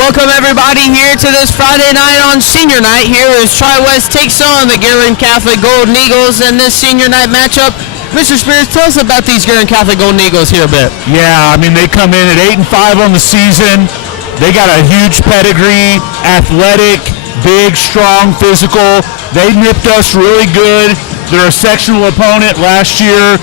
Welcome everybody here to this Friday night on senior night here as Tri-West takes on the Guerin Catholic Golden Eagles in this senior night matchup. Mr. Spears, tell us about these Guerin Catholic Golden Eagles here a bit. Yeah, I mean, they come in at 8-5 on the season. They got a huge pedigree, athletic, big, strong, physical. They nipped us really good. They're a sectional opponent last year.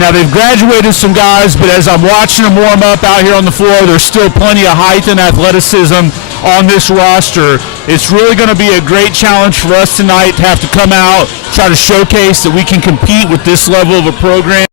Now they've graduated some guys, but as I'm watching them warm up out here on the floor, there's still plenty of height and athleticism on this roster. It's really going to be a great challenge for us tonight to have to come out, try to showcase that we can compete with this level of a program.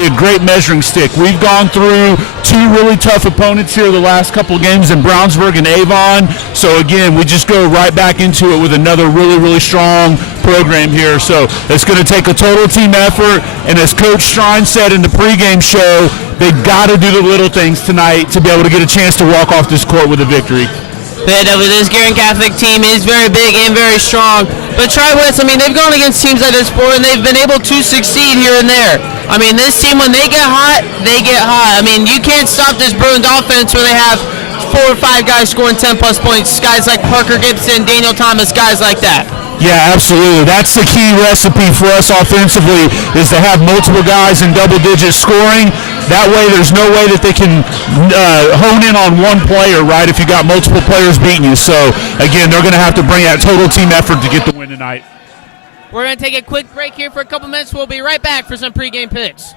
A great measuring stick. We've gone through two really tough opponents here the last couple of games in Brownsburg and Avon. So again, we just go right back into it with another really strong program here. So it's going to take a total team effort. And as Coach Strine said in the pregame show, they've got to do the little things tonight to be able to get a chance to walk off this court with a victory. This Guerin Catholic team is very big and very strong. But Tri-West, I mean, they've gone against teams like this before, and they've been able to succeed here and there. I mean, this team, when they get hot, they get hot. I mean, you can't stop this Bruins offense where they have 4 or 5 guys scoring 10-plus points, guys like Parker Gibson, Daniel Thomas, guys like that. Yeah, absolutely. That's the key recipe for us offensively, is to have multiple guys in double-digit scoring. That way, there's no way that they can hone in on one player, right, if you got multiple players beating you. So, again, they're going to have to bring that total team effort to get the win tonight. We're going to take a quick break here for a couple minutes. We'll be right back for some pregame picks.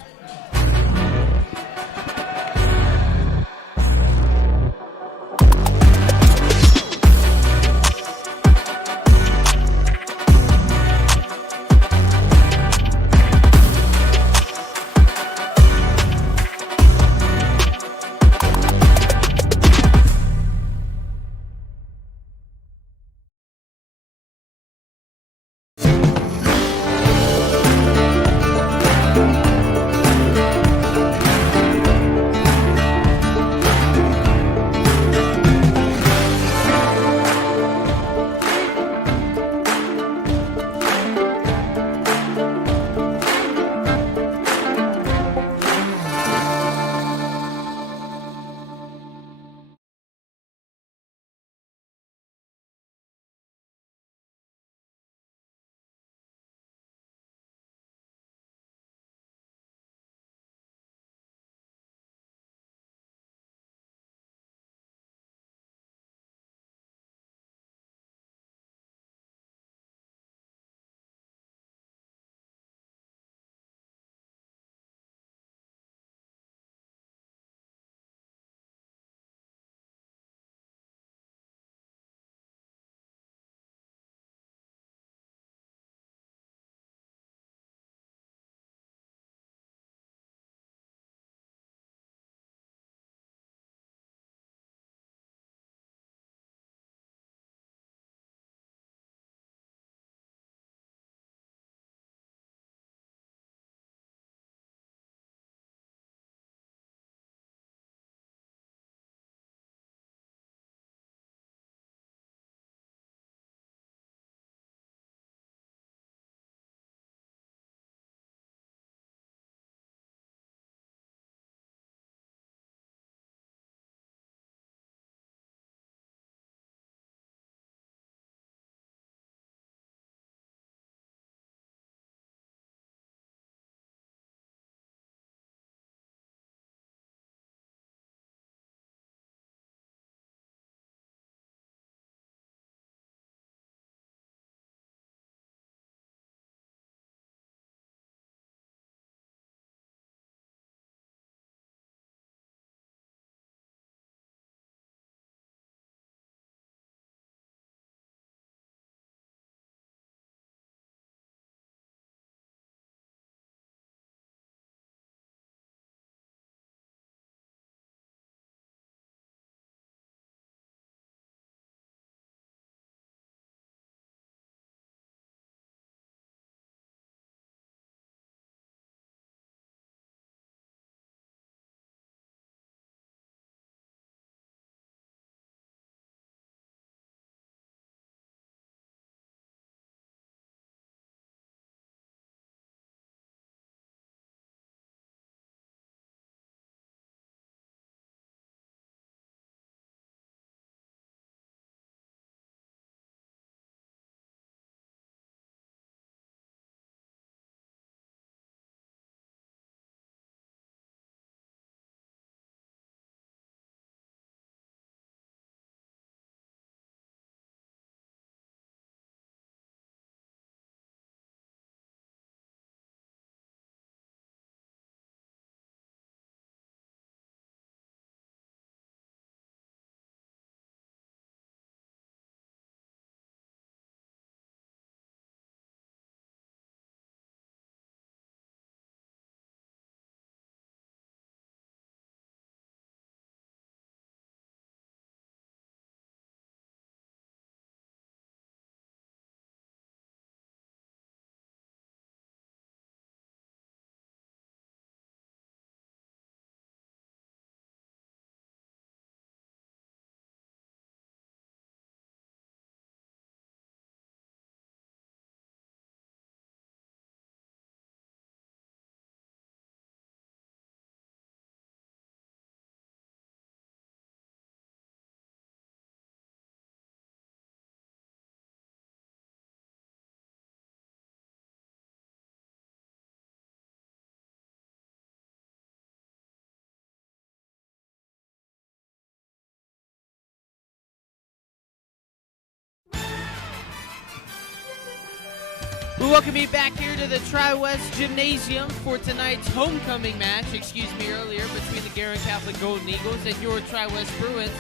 We welcome you back here to the Tri-West Gymnasium for tonight's homecoming match, earlier, between the Guerin Catholic Golden Eagles and your Tri-West Bruins.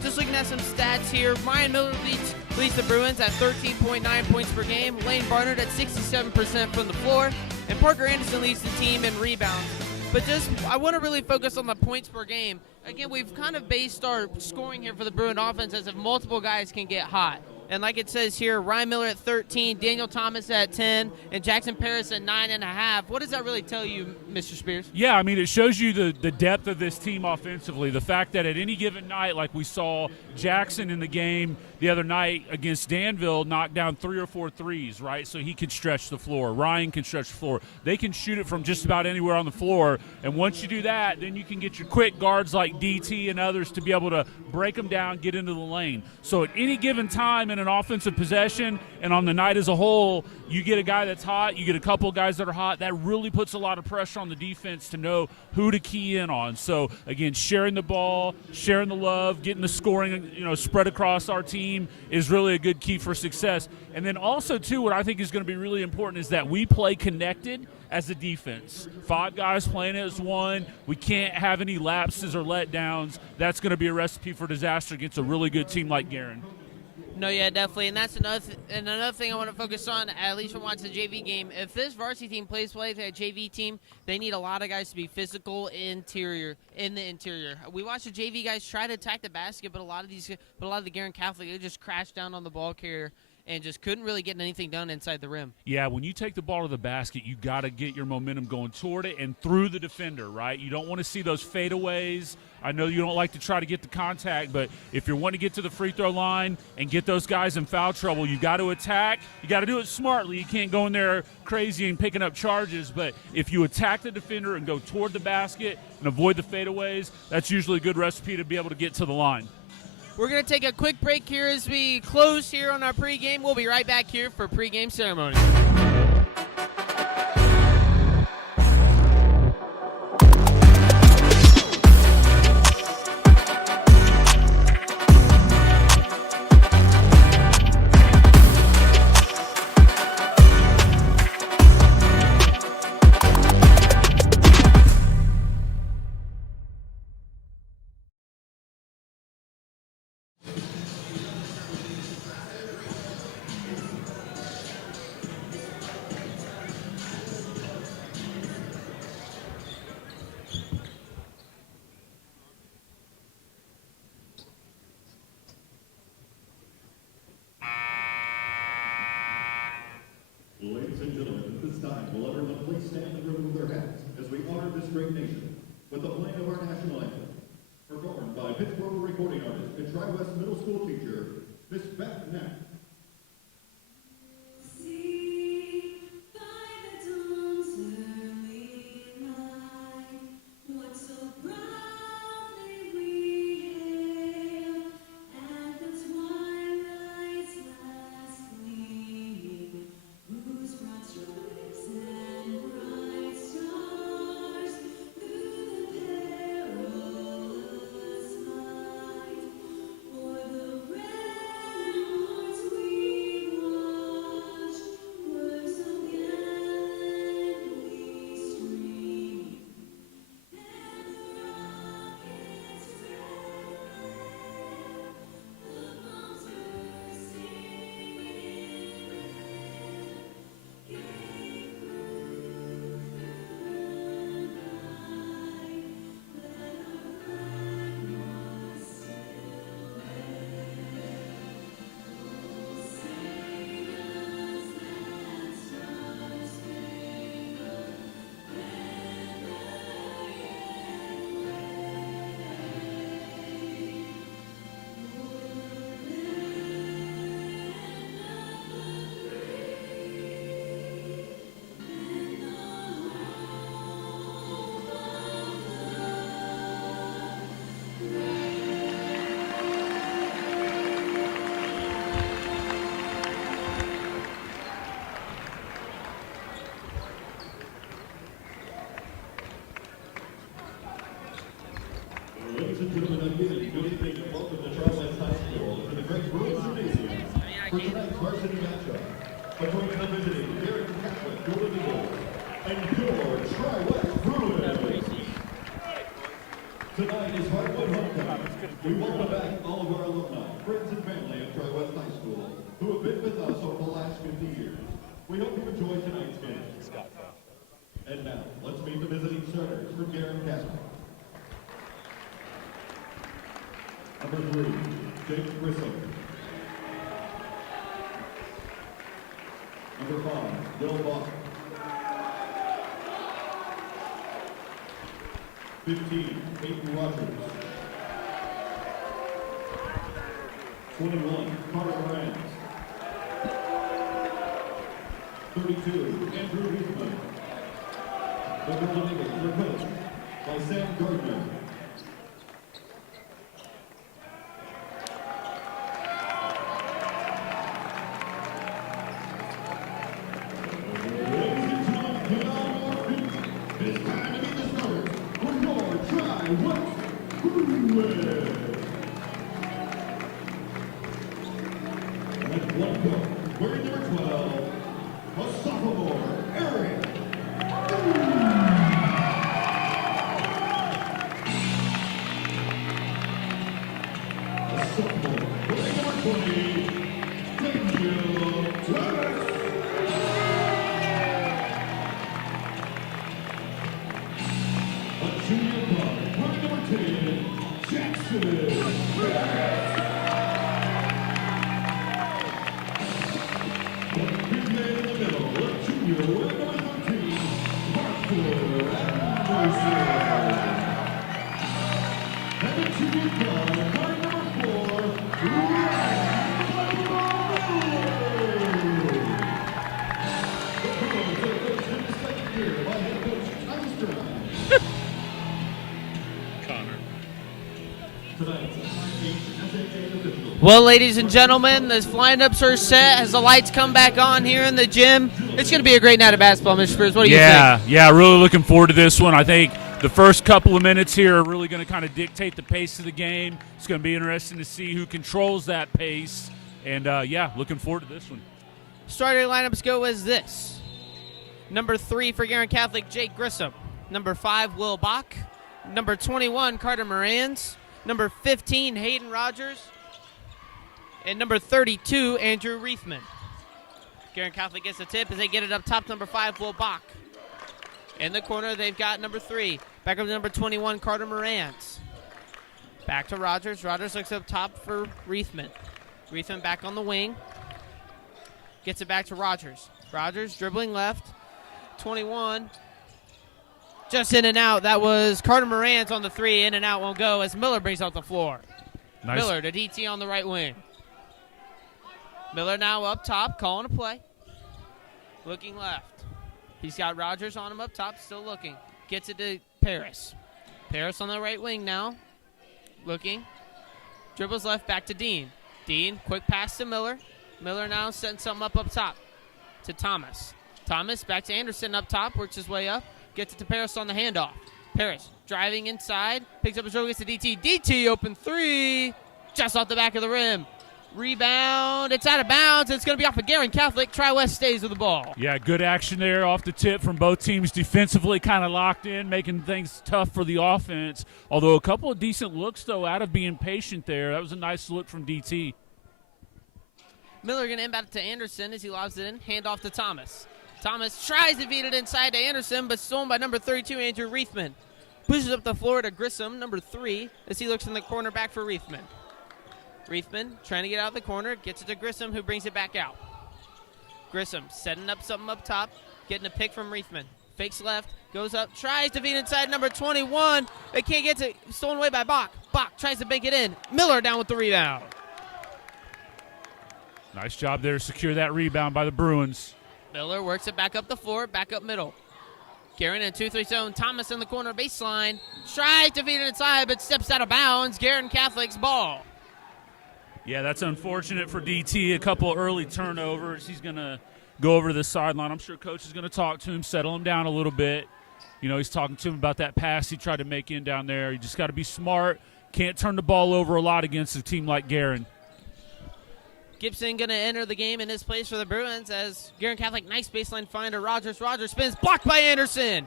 Just looking at some stats here, Ryan Miller leads the Bruins at 13.9 points per game, Lane Barnard at 67% from the floor, and Parker Anderson leads the team in rebounds. But I want to really focus on the points per game. Again, we've kind of based our scoring here for the Bruin offense as if multiple guys can get hot. And like it says here, Ryan Miller at 13, Daniel Thomas at 10, and Jackson Paris at 9.5. What does that really tell you, Mr. Spears? Yeah, I mean, it shows you the depth of this team offensively. The fact that at any given night, like we saw Jackson in the game the other night against Danville, knock down 3 or 4 threes, right? So he can stretch the floor. Ryan can stretch the floor. They can shoot it from just about anywhere on the floor. And once you do that, then you can get your quick guards like DT and others to be able to break them down, get into the lane. So at any given time in an offensive possession and on the night as a whole, you get a guy that's hot, you get a couple guys that are hot. That really puts a lot of pressure on the defense to know who to key in on. So, again, sharing the ball, sharing the love, getting the scoring, spread across our team is really a good key for success. And then also, too, what I think is going to be really important is that we play connected as a defense. 5 guys playing as one. We can't have any lapses or letdowns. That's going to be a recipe for disaster against a really good team like Guerin. No, yeah, definitely, and that's another thing I want to focus on, at least when watching the JV game. If this varsity team plays like that JV team, they need a lot of guys to be physical in the interior. We watched the JV guys try to attack the basket, but a lot of the Guerin Catholic, they just crashed down on the ball carrier and just couldn't really get anything done inside the rim. Yeah, when you take the ball to the basket, you got to get your momentum going toward it and through the defender, right? You don't want to see those fadeaways. I know you don't like to try to get the contact, but if you want to get to the free throw line and get those guys in foul trouble, you got to attack. You got to do it smartly. You can't go in there crazy and picking up charges, but if you attack the defender and go toward the basket and avoid the fadeaways, that's usually a good recipe to be able to get to the line. We're going to take a quick break here as we close here on our pregame. We'll be right back here for pregame ceremony. Ladies and gentlemen, at this time, will everyone please stand and remove their hats as we honor this great nation with the playing of our national anthem, performed by Pittsburgh recording artist and Tri-West Middle School teacher, Miss Beth Knapp. Ladies and gentlemen, again, good evening and welcome to Tri-West High School to the great Bruin Gymnasium for tonight's varsity matchup between the visiting Guerin Golden Eagles and your Tri-West Bruins. Tonight is Hardwood Homecoming. We welcome back all of our alumni, friends and family of Tri-West High School who have been with us over the last 50 years. We hope you enjoy tonight's game. And now, let's meet the visiting starters for Guerin Catholic. Number 3, Jake Grissom. Number 5, Will Bach. 15, Peyton Rogers. 21, Carter Morant. 32, Andrew Wiesman. The Golden Eagles are coached by Sam Gardner. Wearing number 12, a sophomore, Aaron. A sophomore, wearing number 20, Daniel Thomas. A junior guard, wearing number 10, Jackson. Well, ladies and gentlemen, the lineups are set as the lights come back on here in the gym. It's going to be a great night of basketball, Mr. Spears. What do you think? Yeah, really looking forward to this one. I think the first couple of minutes here are really going to kind of dictate the pace of the game. It's going to be interesting to see who controls that pace. And, looking forward to this one. Starting lineups go as this. Number 3 for Guerin Catholic, Jake Grissom. Number 5, Will Bach. Number 21, Carter Morans. Number 15, Hayden Rogers. And number 32, Andrew Reithman. Guerin Catholic gets a tip as they get it up top. Number 5, Will Bach. In the corner, they've got number 3. Back up to number 21, Carter Morans. Back to Rogers. Rogers looks up top for Reithman. Reithman back on the wing. Gets it back to Rogers. Rogers dribbling left. 21. Just in and out. That was Carter Morans on the 3. In and out won't go as Miller brings out the floor. Nice. Miller to DT on the right wing. Miller now up top, calling a play. Looking left. He's got Rogers on him up top, still looking. Gets it to Paris. Paris on the right wing now. Looking. Dribbles left, back to Dean. Dean, quick pass to Miller. Miller now setting something up top to Thomas. Thomas back to Anderson up top, works his way up. Gets it to Paris on the handoff. Paris driving inside, picks up his dribble, gets to DT. DT open 3, just off the back of the rim. Rebound, it's out of bounds. It's going to be off of Guerin Catholic. Tri-West stays with the ball. Yeah, good action there off the tip from both teams defensively, kind of locked in, making things tough for the offense. Although a couple of decent looks, though, out of being patient there. That was a nice look from DT. Miller going to inbound it to Anderson as he lobs it in. Hand off to Thomas. Thomas tries to feed it inside to Anderson, but stolen by number 32, Andrew Reithman. Pushes up the floor to Grissom, number 3, as he looks in the corner back for Reithman. Reithman trying to get out of the corner, gets it to Grissom, who brings it back out. Grissom setting up something up top, getting a pick from Reithman. Fakes left, goes up, tries to feed inside number 21. They can't get to, stolen away by Bach. Bach tries to bank it in. Miller down with the rebound. Nice job there to secure that rebound by the Bruins. Miller works it back up the floor, back up middle. Guerin in 2-3 zone. Thomas in the corner baseline. Tries to feed it inside, but steps out of bounds. Guerin Catholic's ball. Yeah, that's unfortunate for DT. A couple early turnovers. He's going to go over to the sideline. I'm sure Coach is going to talk to him, settle him down a little bit. You know, he's talking to him about that pass he tried to make in down there. You just got to be smart. Can't turn the ball over a lot against a team like Guerin. Gibson going to enter the game in his place for the Bruins as Guerin Catholic, nice baseline finder. Rogers spins, blocked by Anderson.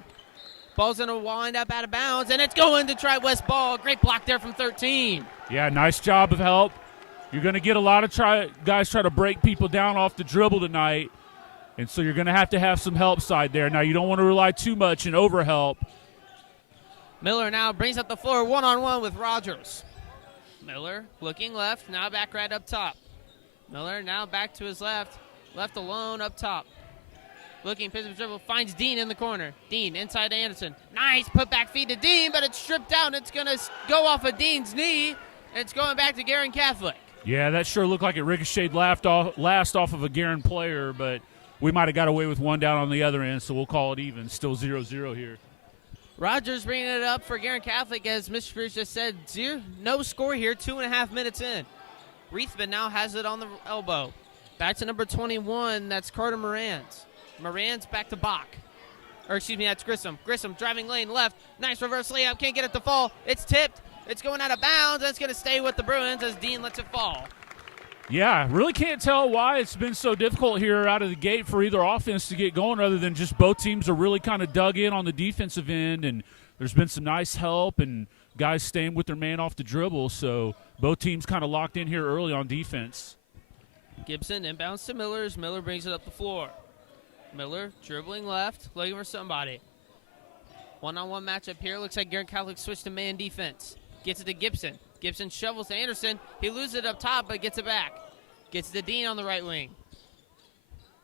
Ball's going to wind up out of bounds, and it's going to Tri-West ball. Great block there from 13. Yeah, nice job of help. You're going to get a lot of guys try to break people down off the dribble tonight, and so you're going to have some help side there. Now, you don't want to rely too much in overhelp. Miller now brings up the floor one-on-one with Rogers. Miller looking left, now back right up top. Miller now back to his left alone up top. Looking, pistol dribble, finds Dean in the corner. Dean inside to Anderson. Nice put back feed to Dean, but it's stripped out, and it's going to go off of Dean's knee, and it's going back to Guerin Catholic. Yeah, that sure looked like it ricocheted last off of a Guerin player, but we might have got away with one down on the other end, so we'll call it even. Still 0-0 here. Rogers bringing it up for Guerin Catholic, as Mr. Spears just said. No score here, 2.5 minutes in. Reithman now has it on the elbow. Back to number 21, that's Carter Morans. Morans back to Bach. That's Grissom. Grissom driving lane left. Nice reverse layup, can't get it to fall. It's tipped. It's going out of bounds, and it's going to stay with the Bruins as Dean lets it fall. Yeah, really can't tell why it's been so difficult here out of the gate for either offense to get going, other than just both teams are really kind of dug in on the defensive end, and there's been some nice help and guys staying with their man off the dribble, so both teams kind of locked in here early on defense. Gibson inbounds to Miller as Miller brings it up the floor. Miller dribbling left, looking for somebody. One-on-one matchup here. Looks like Guerin Catholic switched to man defense. Gets it to Gibson. Gibson shovels to Anderson. He loses it up top, but gets it back. Gets it to Dean on the right wing.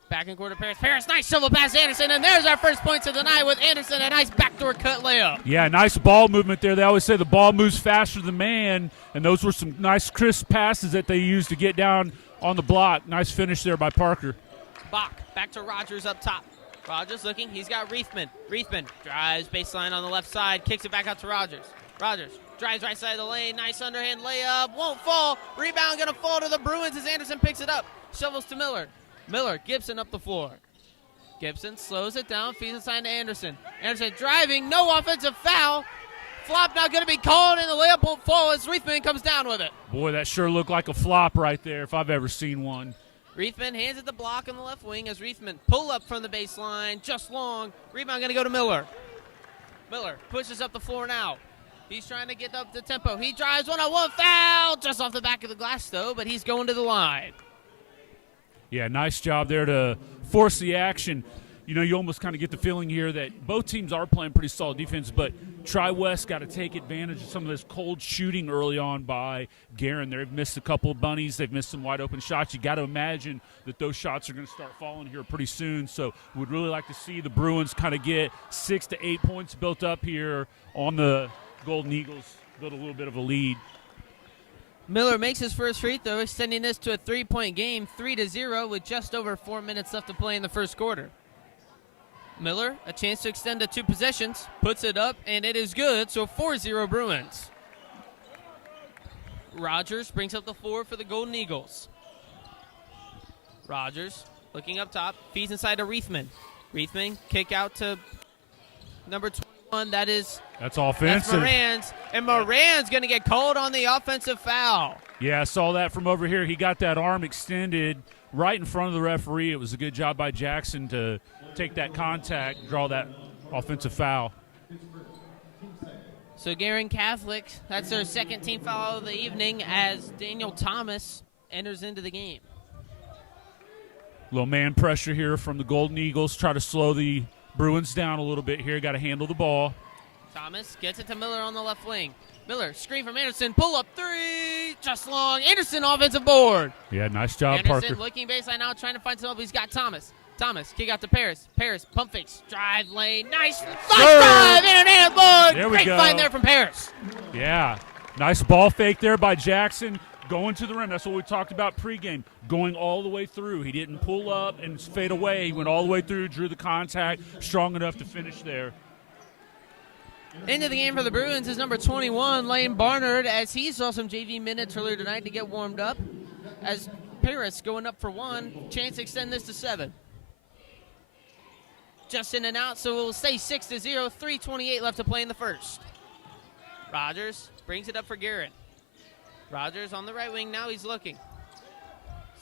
Back in court to Paris. Paris, nice shovel pass Anderson, and there's our first points of the night with Anderson. A nice backdoor cut layup. Yeah, nice ball movement there. They always say the ball moves faster than man, and those were some nice crisp passes that they used to get down on the block. Nice finish there by Parker. Bach back to Rogers up top. Rogers looking. He's got Reithman. Reithman drives baseline on the left side. Kicks it back out to Rogers. Rogers drives right side of the lane. Nice underhand layup. Won't fall. Rebound going to fall to the Bruins as Anderson picks it up. Shovels to Miller. Miller, Gibson up the floor. Gibson slows it down. Feeds inside to Anderson. Anderson driving. No offensive foul. Flop now going to be called, and the layup won't fall as Reithman comes down with it. Boy, that sure looked like a flop right there if I've ever seen one. Reithman hands it the block on the left wing as Reithman pull up from the baseline, just long. Rebound going to go to Miller. Miller pushes up the floor now. He's trying to get up the tempo. He drives one-on-one foul just off the back of the glass, though, but he's going to the line. Yeah, nice job there to force the action. You know, you almost kind of get the feeling here that both teams are playing pretty solid defense, but Tri-West got to take advantage of some of this cold shooting early on by Guerin. They've missed a couple of bunnies. They've missed some wide-open shots. You got to imagine that those shots are going to start falling here pretty soon, so we'd really like to see the Bruins kind of get 6 to 8 points built up here on the Golden Eagles, build a little bit of a lead. Miller makes his first free throw, extending this to a 3-point game, 3-0, with just over 4 minutes left to play in the first quarter. Miller, a chance to extend to 2 possessions, puts it up, and it is good, so 4-0 Bruins. Rogers brings up the floor for the Golden Eagles. Rogers looking up top, feeds inside to Reithman. Reithman, kick out to number 21, that's offensive. Morans, and Moran's going to get called on the offensive foul. Yeah, I saw that from over here. He got that arm extended right in front of the referee. It was a good job by Jackson to take that contact, draw that offensive foul. So Guerin Catholic, that's their second team foul of the evening as Daniel Thomas enters into the game. Little man pressure here from the Golden Eagles. Try to slow the Bruins down a little bit here. Got to handle the ball. Thomas gets it to Miller on the left wing. Miller, screen from Anderson, pull up 3, just long. Anderson offensive board. Yeah, nice job, Anderson Parker. looking baseline now, trying to find somebody. He's got Thomas. Thomas, kick out to Paris. Paris, pump fakes, drive lane. Nice drive, in and out board. There we Great go. find there from Paris. Yeah, nice ball fake there by Jackson. Going to the rim. That's what we talked about pregame. Going all the way through. He didn't pull up and fade away. He went all the way through, drew the contact, strong enough to finish there. Into the game for the Bruins is number 21, Lane Barnard, as he saw some JV minutes earlier tonight to get warmed up. As Paris going up for 1, chance to extend this to 7. Just in and out, so we'll stay 6-0, 3:28 left to play in the first. Rogers brings it up for Guerin. Rogers on the right wing now, he's looking.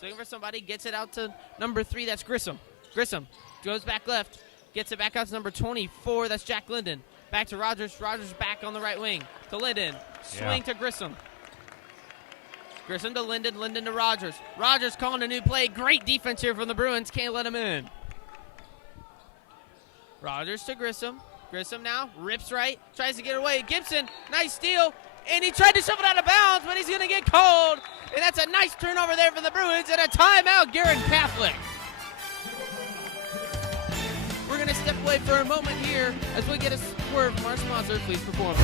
Looking for somebody, gets it out to number 3, that's Grissom. Grissom goes back left, gets it back out to number 24, that's Jack Linden. Back to Rogers. Rogers back on the right wing to Linden. Swing to Grissom. Grissom to Linden. Linden to Rogers. Rogers calling a new play. Great defense here from the Bruins. Can't let him in. Rogers to Grissom. Grissom now rips right. Tries to get away. Gibson, nice steal. And he tried to shove it out of bounds, but he's going to get called. And that's a nice turnover there for the Bruins. And a timeout, Guerin Catholic. We're going to step away for a moment here as we get a word from our sponsor. Please perform.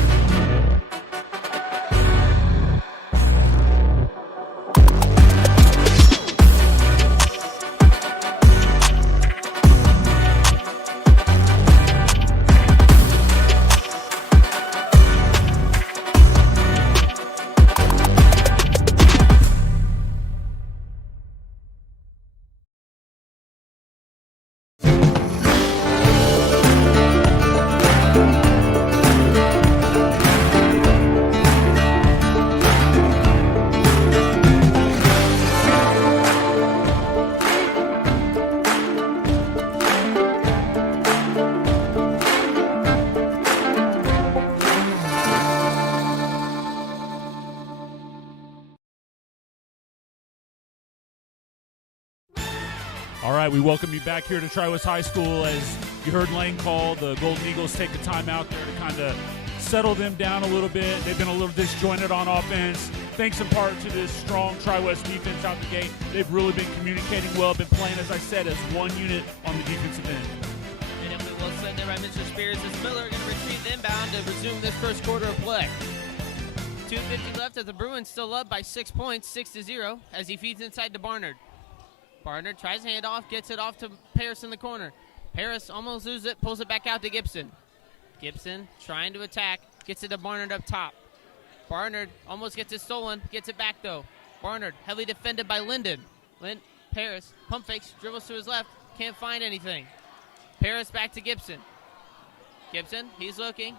All right, we welcome you back here to Tri-West High School. As you heard Lane call, the Golden Eagles take the time out there to kind of settle them down a little bit. They've been a little disjointed on offense, thanks in part to this strong Tri-West defense out the gate. They've really been communicating well, been playing, as I said, as one unit on the defensive end. And if it was sent there by Mr. Spears, as Miller going to retrieve the inbound to resume this first quarter of play. 2:50 left as the Bruins still up by 6 points, 6-0, as he feeds inside to Barnard. Barnard tries to hand off, gets it off to Paris in the corner. Paris almost loses it, pulls it back out to Gibson. Gibson trying to attack, gets it to Barnard up top. Barnard almost gets it stolen, gets it back though. Barnard heavily defended by Linden. Paris pump fakes, dribbles to his left, can't find anything. Paris back to Gibson. Gibson, he's looking,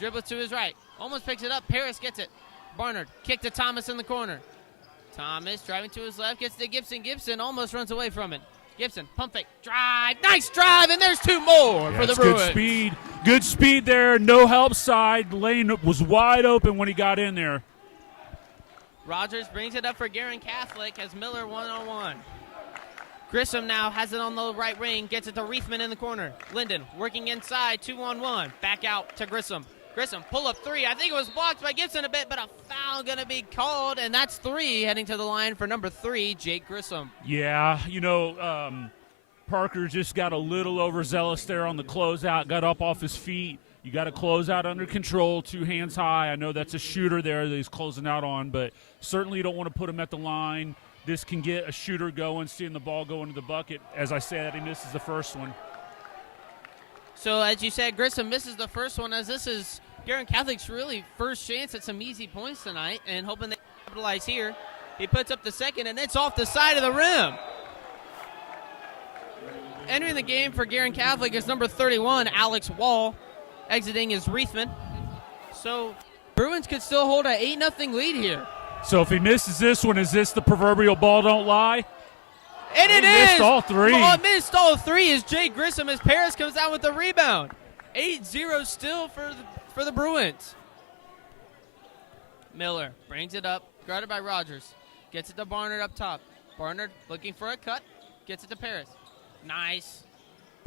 dribbles to his right, almost picks it up, Paris gets it. Barnard, kick to Thomas in the corner. Thomas driving to his left, gets to Gibson. Gibson almost runs away from it. Gibson, pump fake, drive, nice drive, and there's 2 more for the Bruins. Good speed there, no help side. Lane was wide open when he got in there. Rogers brings it up for Guerin Catholic as Miller one-on-one. Grissom now has it on the right wing, gets it to Reithman in the corner. Linden working inside, 2-on-1, back out to Grissom. Grissom, pull-up 3. I think it was blocked by Gibson a bit, but a foul going to be called, and that's 3 heading to the line for number 3, Jake Grissom. Yeah, Parker just got a little overzealous there on the closeout, got up off his feet. You got to close out under control, 2 hands high. I know that's a shooter there that he's closing out on, but certainly you don't want to put him at the line. This can get a shooter going, seeing the ball go into the bucket. As I said, he misses the first one. So, as you said, Grissom misses the first one, as this is Guerin Catholic's really first chance at some easy points tonight, and hoping they capitalize here. He puts up the second, and it's off the side of the rim. Entering the game for Guerin Catholic is number 31, Alex Wall. Exiting is Reithman. So, Bruins could still hold an 8-0 lead here. So, if he misses this one, is this the proverbial ball don't lie? And it is! Missed all 3. Oh, missed all 3 is Jay Grissom as Paris comes out with the rebound. 8-0 still for the Bruins. Miller brings it up, guarded by Rogers. Gets it to Barnard up top. Barnard looking for a cut, gets it to Paris. Nice.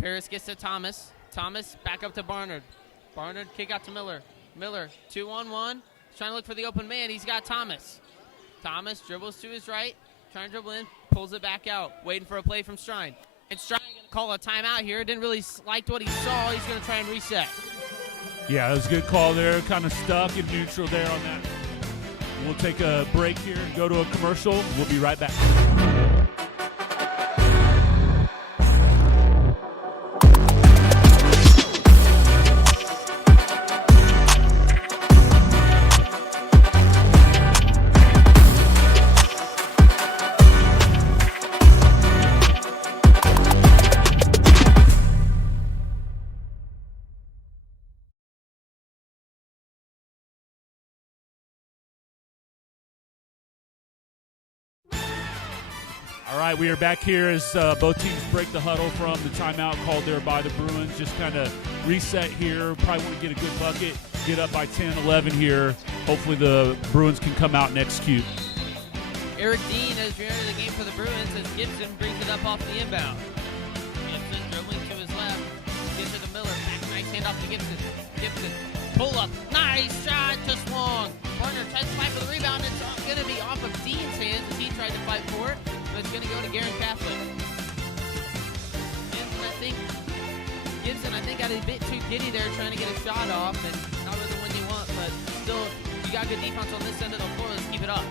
Paris gets to Thomas. Thomas back up to Barnard. Barnard kick out to Miller. Miller 2-on-1. Trying to look for the open man. He's got Thomas. Thomas dribbles to his right. Trying to dribble in. Pulls it back out. Waiting for a play from Strine. And Strine going to call a timeout here. Didn't really like what he saw. He's going to try and reset. Yeah, that was a good call there. Kind of stuck in neutral there on that. We'll take a break here and go to a commercial. We'll be right back. All right, we are back here as both teams break the huddle from the timeout called there by the Bruins. Just kind of reset here. Probably want to get a good bucket, get up by 10, 11 here. Hopefully the Bruins can come out and execute. Eric Dean has re-entered the game for the Bruins as Gibson brings it up off the inbound. Gibson dribbling to his left. Gets it to Miller. Back nice hand off to Gibson. Gibson. Pull up. Nice shot to Swong. Barner tries to fight for the rebound. It's going to be off of Dean's hands as he tried to fight for it. But it's going to go to Guerin Catholic. Gibson, I think, got a bit too giddy there trying to get a shot off. And not really the one you want, but still, you got good defense on this end of the floor. Let's keep it up.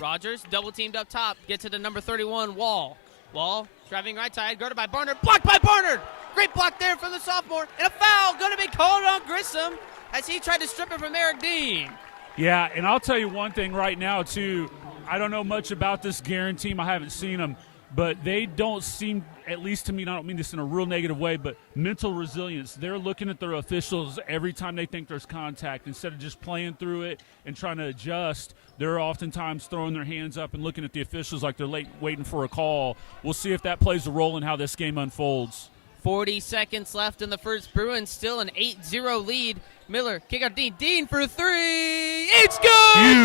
Rogers, double teamed up top. Gets to the number 31, Wall. Wall, driving right side, guarded by Barnard. Blocked by Barnard! Great block there from the sophomore. And a foul going to be called on Grissom as he tried to strip it from Eric Dean. Yeah, and I'll tell you one thing right now, too. I don't know much about this Guerin team. I haven't seen them. But they don't seem, at least to me, and I don't mean this in a real negative way, but mental resilience. They're looking at their officials every time they think there's contact. Instead of just playing through it and trying to adjust, they're oftentimes throwing their hands up and looking at the officials like they're waiting for a call. We'll see if that plays a role in how this game unfolds. 40 seconds left in the first. Bruins still an 8-0 lead. Miller, kick out Dean. Dean for three. It's good. Huge.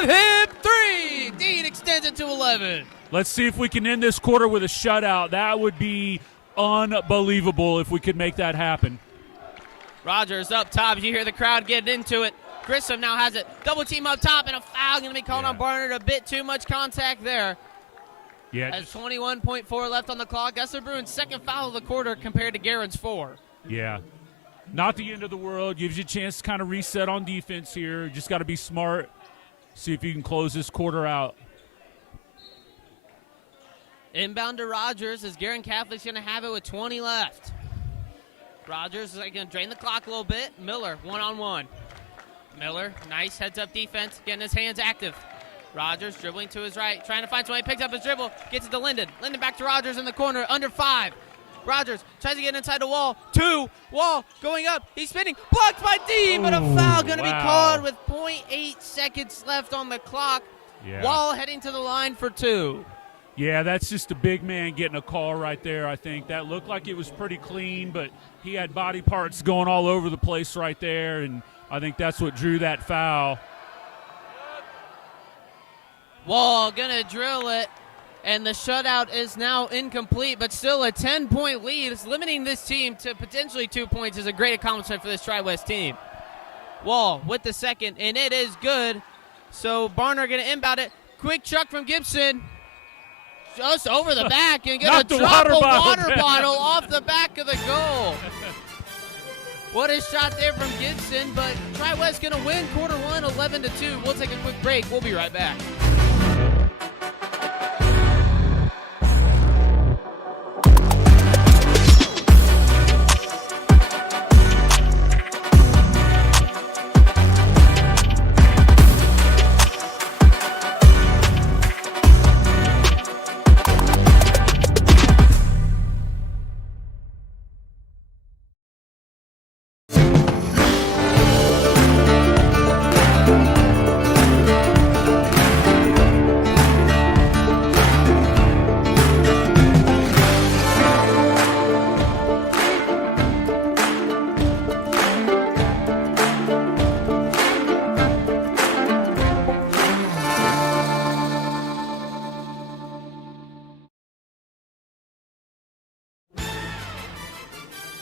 Give him three. Dean extends it to 11. Let's see if we can end this quarter with a shutout. That would be unbelievable if we could make that happen. Rogers up top. You hear the crowd getting into it. Grissom now has it. Double team up top, and a foul going to be called on Barnard. A bit too much contact there. Yeah. As 21.4 left on the clock. That's the Bruins' second foul of the quarter compared to Guerin's 4. Yeah. Not the end of the world. Gives you a chance to kind of reset on defense here. Just got to be smart. See if you can close this quarter out. Inbound to Rogers as Guerin Catholic's going to have it with 20 left. Rogers is going to drain the clock a little bit. Miller, one-on-one. Miller, nice heads-up defense, getting his hands active. Rogers dribbling to his right, trying to find somebody, picks up his dribble, gets it to Linden. Linden back to Rogers in the corner, under 5. Rogers tries to get inside the wall. 2, Wall going up, he's spinning, blocked by Dean, but a foul going to be called with 0.8 seconds left on the clock. Yeah. Wall heading to the line for 2. Yeah, that's just a big man getting a call right there, I think. That looked like it was pretty clean, but he had body parts going all over the place right there, and I think that's what drew that foul. Wall going to drill it, and the shutout is now incomplete, but still a 10-point lead. It's limiting this team to potentially 2 points is a great accomplishment for this Tri-West team. Wall with the second, and it is good. So Barnard going to inbound it. Quick chuck from Gibson. Just over the back and going to drop a water bottle off the back of the goal. What a shot there from Gibson, but Tri-West going to win quarter 1, 11-2. We'll take a quick break. We'll be right back.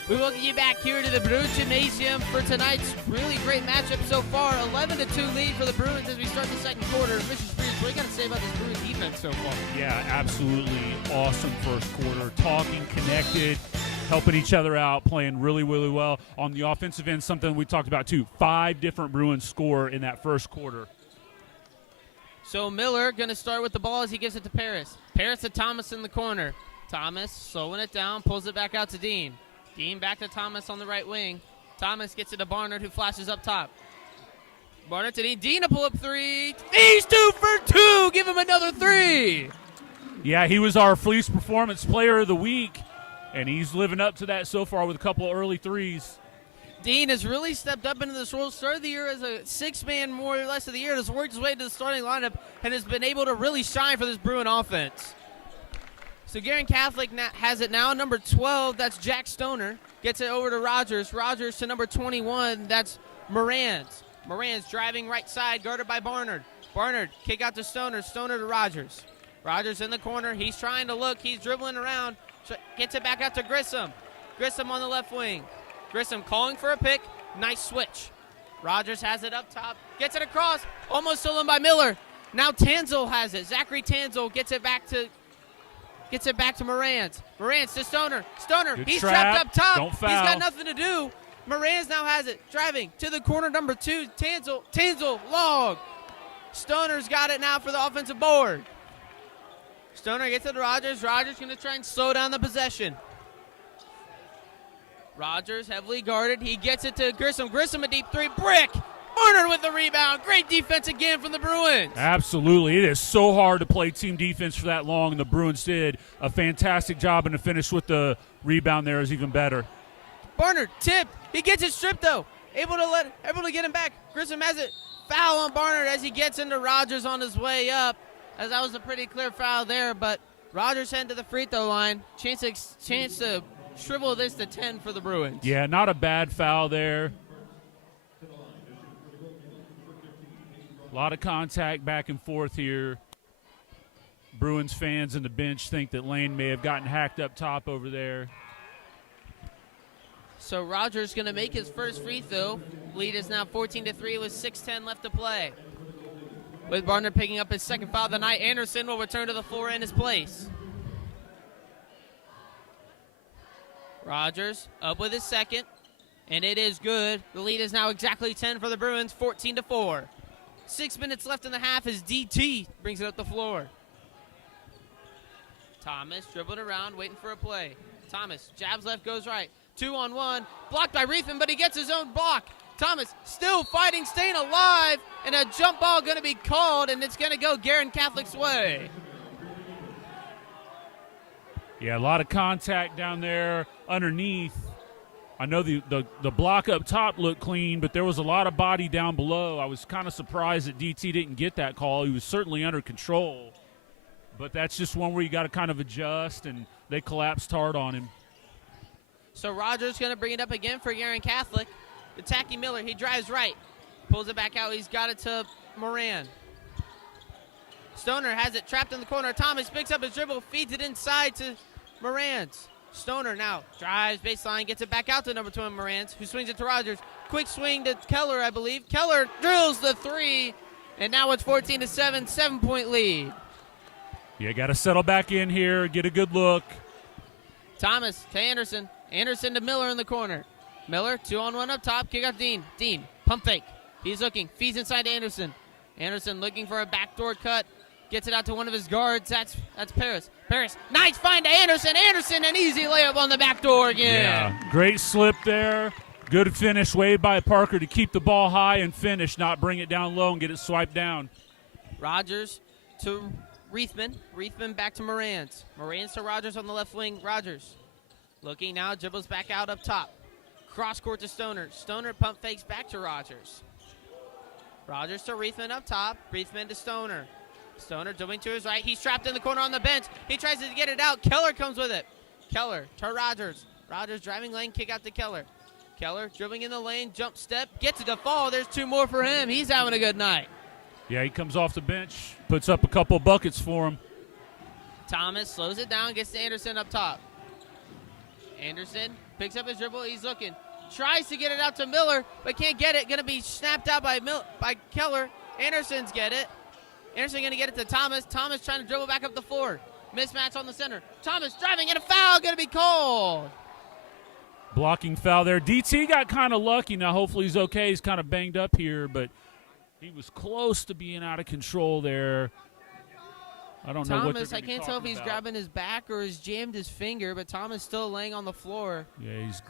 We welcome you back here to the Bruins Gymnasium for tonight's really great matchup so far. 11-2 lead for the Bruins as we start the second quarter. Mr. Spears, what do you got to say about this Bruins defense so far? Yeah, absolutely awesome first quarter. Talking, connected, helping each other out, playing really, really well. On the offensive end, something we talked about too. 5 different Bruins score in that first quarter. So Miller going to start with the ball as he gives it to Paris. Paris to Thomas in the corner. Thomas slowing it down, pulls it back out to Dean. Dean back to Thomas on the right wing. Thomas gets it to Barnard, who flashes up top. Barnard to Dean. Dean to pull up 3. He's 2 for 2. Give him another 3. Yeah, he was our Fleece Performance Player of the Week, and he's living up to that so far with a couple early threes. Dean has really stepped up into this role. Started the year as a six-man more or less of the year. Has worked his way to the starting lineup and has been able to really shine for this Bruin offense. So Guerin Catholic has it now. Number 12, that's Jack Stoner. Gets it over to Rogers. Rogers to number 21, that's Morans. Morans driving right side, guarded by Barnard. Barnard, kick out to Stoner. Stoner to Rogers. Rogers in the corner. He's trying to look. He's dribbling around. Gets it back out to Grissom. Grissom on the left wing. Grissom calling for a pick. Nice switch. Rogers has it up top. Gets it across. Almost stolen by Miller. Now Tanzel has it. Zachary Tanzel gets it back to Morans. Morans to Stoner. Stoner, Good he's trap. trapped up top. Don't foul. He's got nothing to do. Morans now has it. Driving to the corner, number 2, Tanzel. Tanzel, log. Stoner's got it now for the offensive board. Stoner gets it to Rogers. Rogers going to try and slow down the possession. Rogers heavily guarded. He gets it to Grissom. Grissom a deep three. Brick. Barnard with the rebound. Great defense again from the Bruins. Absolutely. It is so hard to play team defense for that long, and the Bruins did a fantastic job, and to finish with the rebound there is even better. Barnard tipped. He gets it stripped, though. Able to get him back. Grissom has it. Foul on Barnard as he gets into Rogers on his way up, as that was a pretty clear foul there, but Rogers heading to the free throw line. Chance to shrivel this to 10 for the Bruins. Yeah, not a bad foul there. A lot of contact back and forth here. Bruins fans in the bench think that Lane may have gotten hacked up top over there. So Rogers going to make his first free throw. Lead is now 14-3 with 6:10 left to play. With Barnard picking up his second foul of the night, Anderson will return to the floor in his place. Rogers up with his second, and it is good. The lead is now exactly 10 for the Bruins, 14-4. 6 minutes left in the half as DT brings it up the floor. Thomas dribbling around, waiting for a play. Thomas jabs left, goes right. 2-on-1, blocked by Reithman, but he gets his own block. Thomas still fighting, staying alive, and a jump ball going to be called, and it's going to go Guerin Catholic's way. Yeah, a lot of contact down there underneath. I know the block up top looked clean, but there was a lot of body down below. I was kind of surprised that DT didn't get that call. He was certainly under control, but that's just one where you got to kind of adjust, and they collapsed hard on him. So Rogers going to bring it up again for Guerin Catholic. Attacking Miller, he drives right, pulls it back out. He's got it to Moran. Stoner has it trapped in the corner. Thomas picks up his dribble, feeds it inside to Morans. Stoner now drives baseline, gets it back out to number 2 Morans, who swings it to Rogers. Quick swing to Keller, I believe. Keller drills the 3, and now it's 14-7, 7-point lead. Yeah, got to settle back in here, get a good look. Thomas to Anderson. Anderson to Miller in the corner. Miller, 2-on-1 up top, kick out Dean. Dean, pump fake. He's looking, feeds inside to Anderson. Anderson looking for a backdoor cut. Gets it out to one of his guards. That's Paris. Paris, nice find to Anderson. Anderson, an easy layup on the back door again. Yeah, great slip there. Good finish way by Parker to keep the ball high and finish, not bring it down low and get it swiped down. Rogers to Reithman. Reithman back to Morans. Morans to Rogers on the left wing. Rogers looking now, dribbles back out up top. Cross court to Stoner. Stoner pump fakes back to Rogers. Rogers to Reithman up top. Reithman to Stoner. Stoner dribbling to his right. He's trapped in the corner on the bench. He tries to get it out. Keller comes with it. Keller to Rogers. Rogers driving lane, kick out to Keller. Keller dribbling in the lane, jump step, gets it to fall. There's 2 more for him. He's having a good night. Yeah, he comes off the bench, puts up a couple buckets for him. Thomas slows it down, gets to Anderson up top. Anderson picks up his dribble. He's looking. Tries to get it out to Miller, but can't get it. Going to be snapped out by Keller. Anderson's get it. Anderson going to get it to Thomas. Thomas trying to dribble back up the floor. Mismatch on the center. Thomas driving, and a foul going to be called. Blocking foul there. DT got kind of lucky. Now hopefully he's okay. He's kind of banged up here, but he was close to being out of control there. I don't know what Thomas, they're I can't tell if he's grabbing his back or he's jammed his finger, but Thomas still laying on the floor. Yeah, he's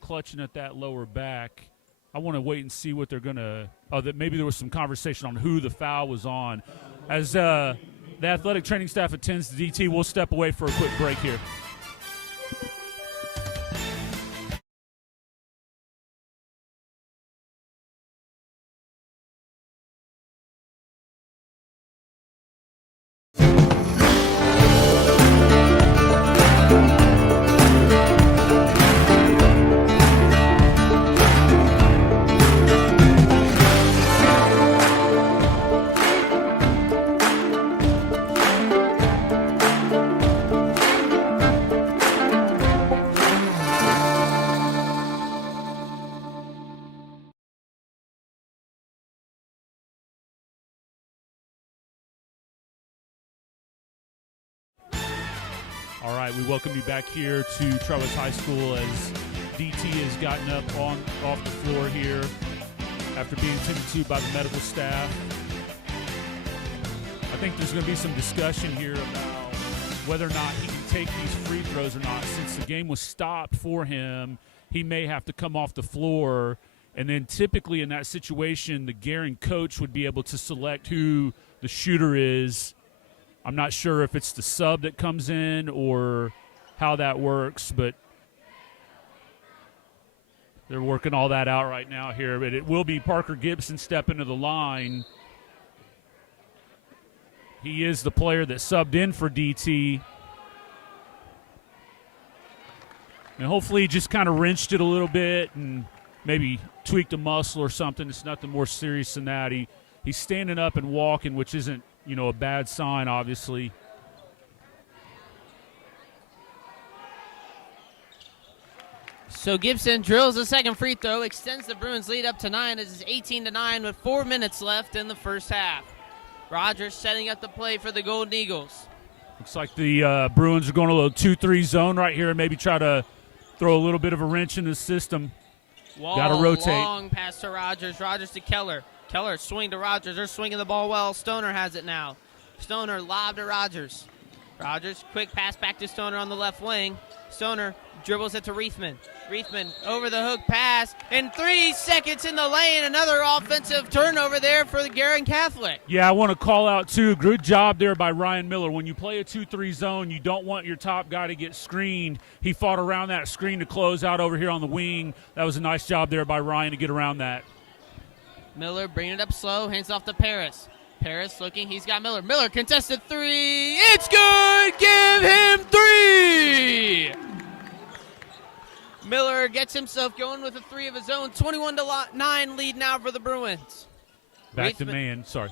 clutching at that lower back. I want to wait and see what they're going to – that maybe there was some conversation on who the foul was on. As the athletic training staff attends to DT, we'll step away for a quick break here. All right, we welcome you back here to Tri-West High School as DT has gotten up off the floor here after being tended to by the medical staff. I think there's going to be some discussion here about whether or not he can take these free throws or not. Since the game was stopped for him, he may have to come off the floor. And then typically in that situation, the Guerin coach would be able to select who the shooter is. I'm not sure if it's the sub that comes in or how that works, but they're working all that out right now here. But it will be Parker Gibson stepping to the line. He is the player that subbed in for DT. And hopefully he just kind of wrenched it a little bit and maybe tweaked a muscle or something. It's nothing more serious than that. He's standing up and walking, which isn't, a bad sign, obviously. So Gibson drills the second free throw, extends the Bruins lead up to 9. This is 18-9 with 4 minutes left in the first half. Rogers setting up the play for the Golden Eagles. Looks like the Bruins are going a little 2-3 zone right here and maybe try to throw a little bit of a wrench in the system. Got to rotate. Long pass to Rogers. Rogers to Keller. Keller swing to Rogers. They're swinging the ball well. Stoner has it now. Stoner lob to Rogers. Rogers, quick pass back to Stoner on the left wing. Stoner dribbles it to Reithman. Reithman over the hook pass. And 3 seconds in the lane. Another offensive turnover there for the Guerin Catholic. Yeah, I want to call out, too. Good job there by Ryan Miller. When you play a 2-3 zone, you don't want your top guy to get screened. He fought around that screen to close out over here on the wing. That was a nice job there by Ryan to get around that. Miller bringing it up slow. Hands off to Paris. Paris looking. He's got Miller. Miller contested 3. It's good. Give him 3. Miller gets himself going with a 3 of his own. 21-9 lead now for the Bruins. Back to man. Sorry.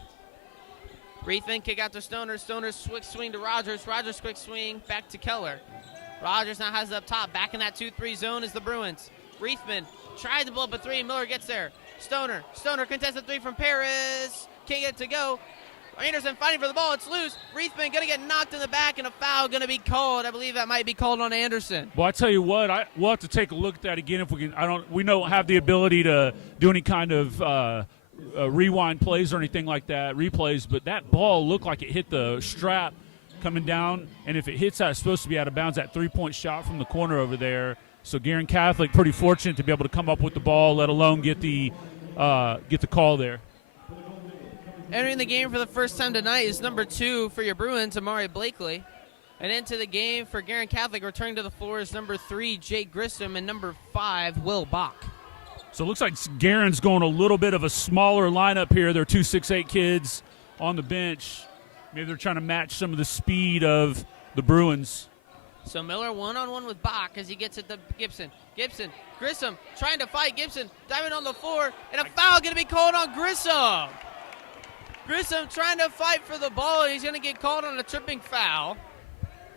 Reithman kick out to Stoner. Stoner quick swing to Rogers. Rogers quick swing back to Keller. Rogers now has it up top. Back in that 2-3 zone is the Bruins. Reithman tries to blow up a 3. Miller gets there. Stoner contested 3 from Paris. Can't get it to go. Anderson fighting for the ball. It's loose. Reithman going to get knocked in the back, and a foul going to be called. I believe that might be called on Anderson. Well, I tell you what, we'll have to take a look at that again if we can. We don't have the ability to do any kind of rewind plays or anything like that, replays, but that ball looked like it hit the strap coming down, and if it hits that, it's supposed to be out of bounds. That 3-point shot from the corner over there. So Guerin Catholic pretty fortunate to be able to come up with the ball, let alone get the call there. Entering the game for the first time tonight is number 2 for your Bruins, Amari Blakely. And into the game for Guerin Catholic, returning to the floor is number 3, Jake Grissom, and number 5, Will Bach. So it looks like Guerin's going a little bit of a smaller lineup here. They're 2 6'8" kids on the bench. Maybe they're trying to match some of the speed of the Bruins. So Miller one-on-one with Bach as he gets it to Gibson. Grissom trying to fight Gibson, diving on the floor, and a foul going to be called on Grissom. Grissom trying to fight for the ball, and he's going to get called on a tripping foul.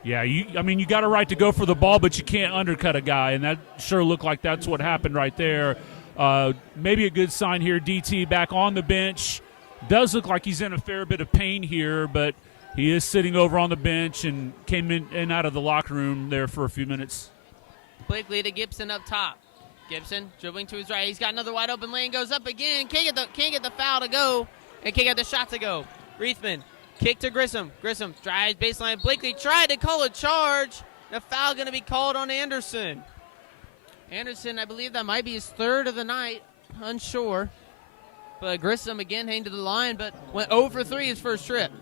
Yeah, you got a right to go for the ball, but you can't undercut a guy, and that sure looked like that's what happened right there. Maybe a good sign here. DT back on the bench. Does look like he's in a fair bit of pain here, but he is sitting over on the bench and came in and out of the locker room there for a few minutes. Blakely to Gibson up top. Gibson dribbling to his right. He's got another wide open lane. Goes up again. Can't get the foul to go. And can't get the shot to go. Reithman, kick to Grissom. Grissom drives baseline. Blakely tried to call a charge. The foul going to be called on Anderson. Anderson, I believe that might be his 3rd of the night. Unsure. But Grissom again hanging to the line, but went 0 for 3 his first trip.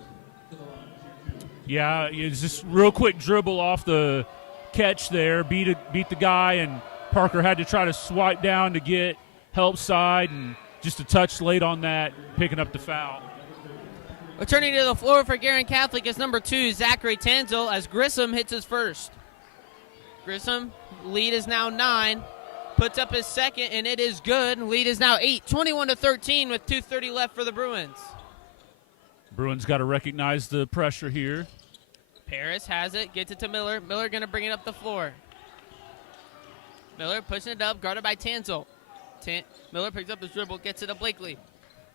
Yeah, it's just real quick dribble off the catch there. Beat the guy, and Parker had to try to swipe down to get help side, and just a touch late on that, picking up the foul. Returning to the floor for Guerin Catholic is number 2, Zachary Tanzel, as Grissom hits his first. Grissom, lead is now 9, puts up his second, and it is good. Lead is now 8, 21-13 with 2:30 left for the Bruins. Bruins got to recognize the pressure here. Paris has it, gets it to Miller. Miller going to bring it up the floor. Miller pushing it up, guarded by Tanzel. Miller picks up his dribble, gets it to Blakely.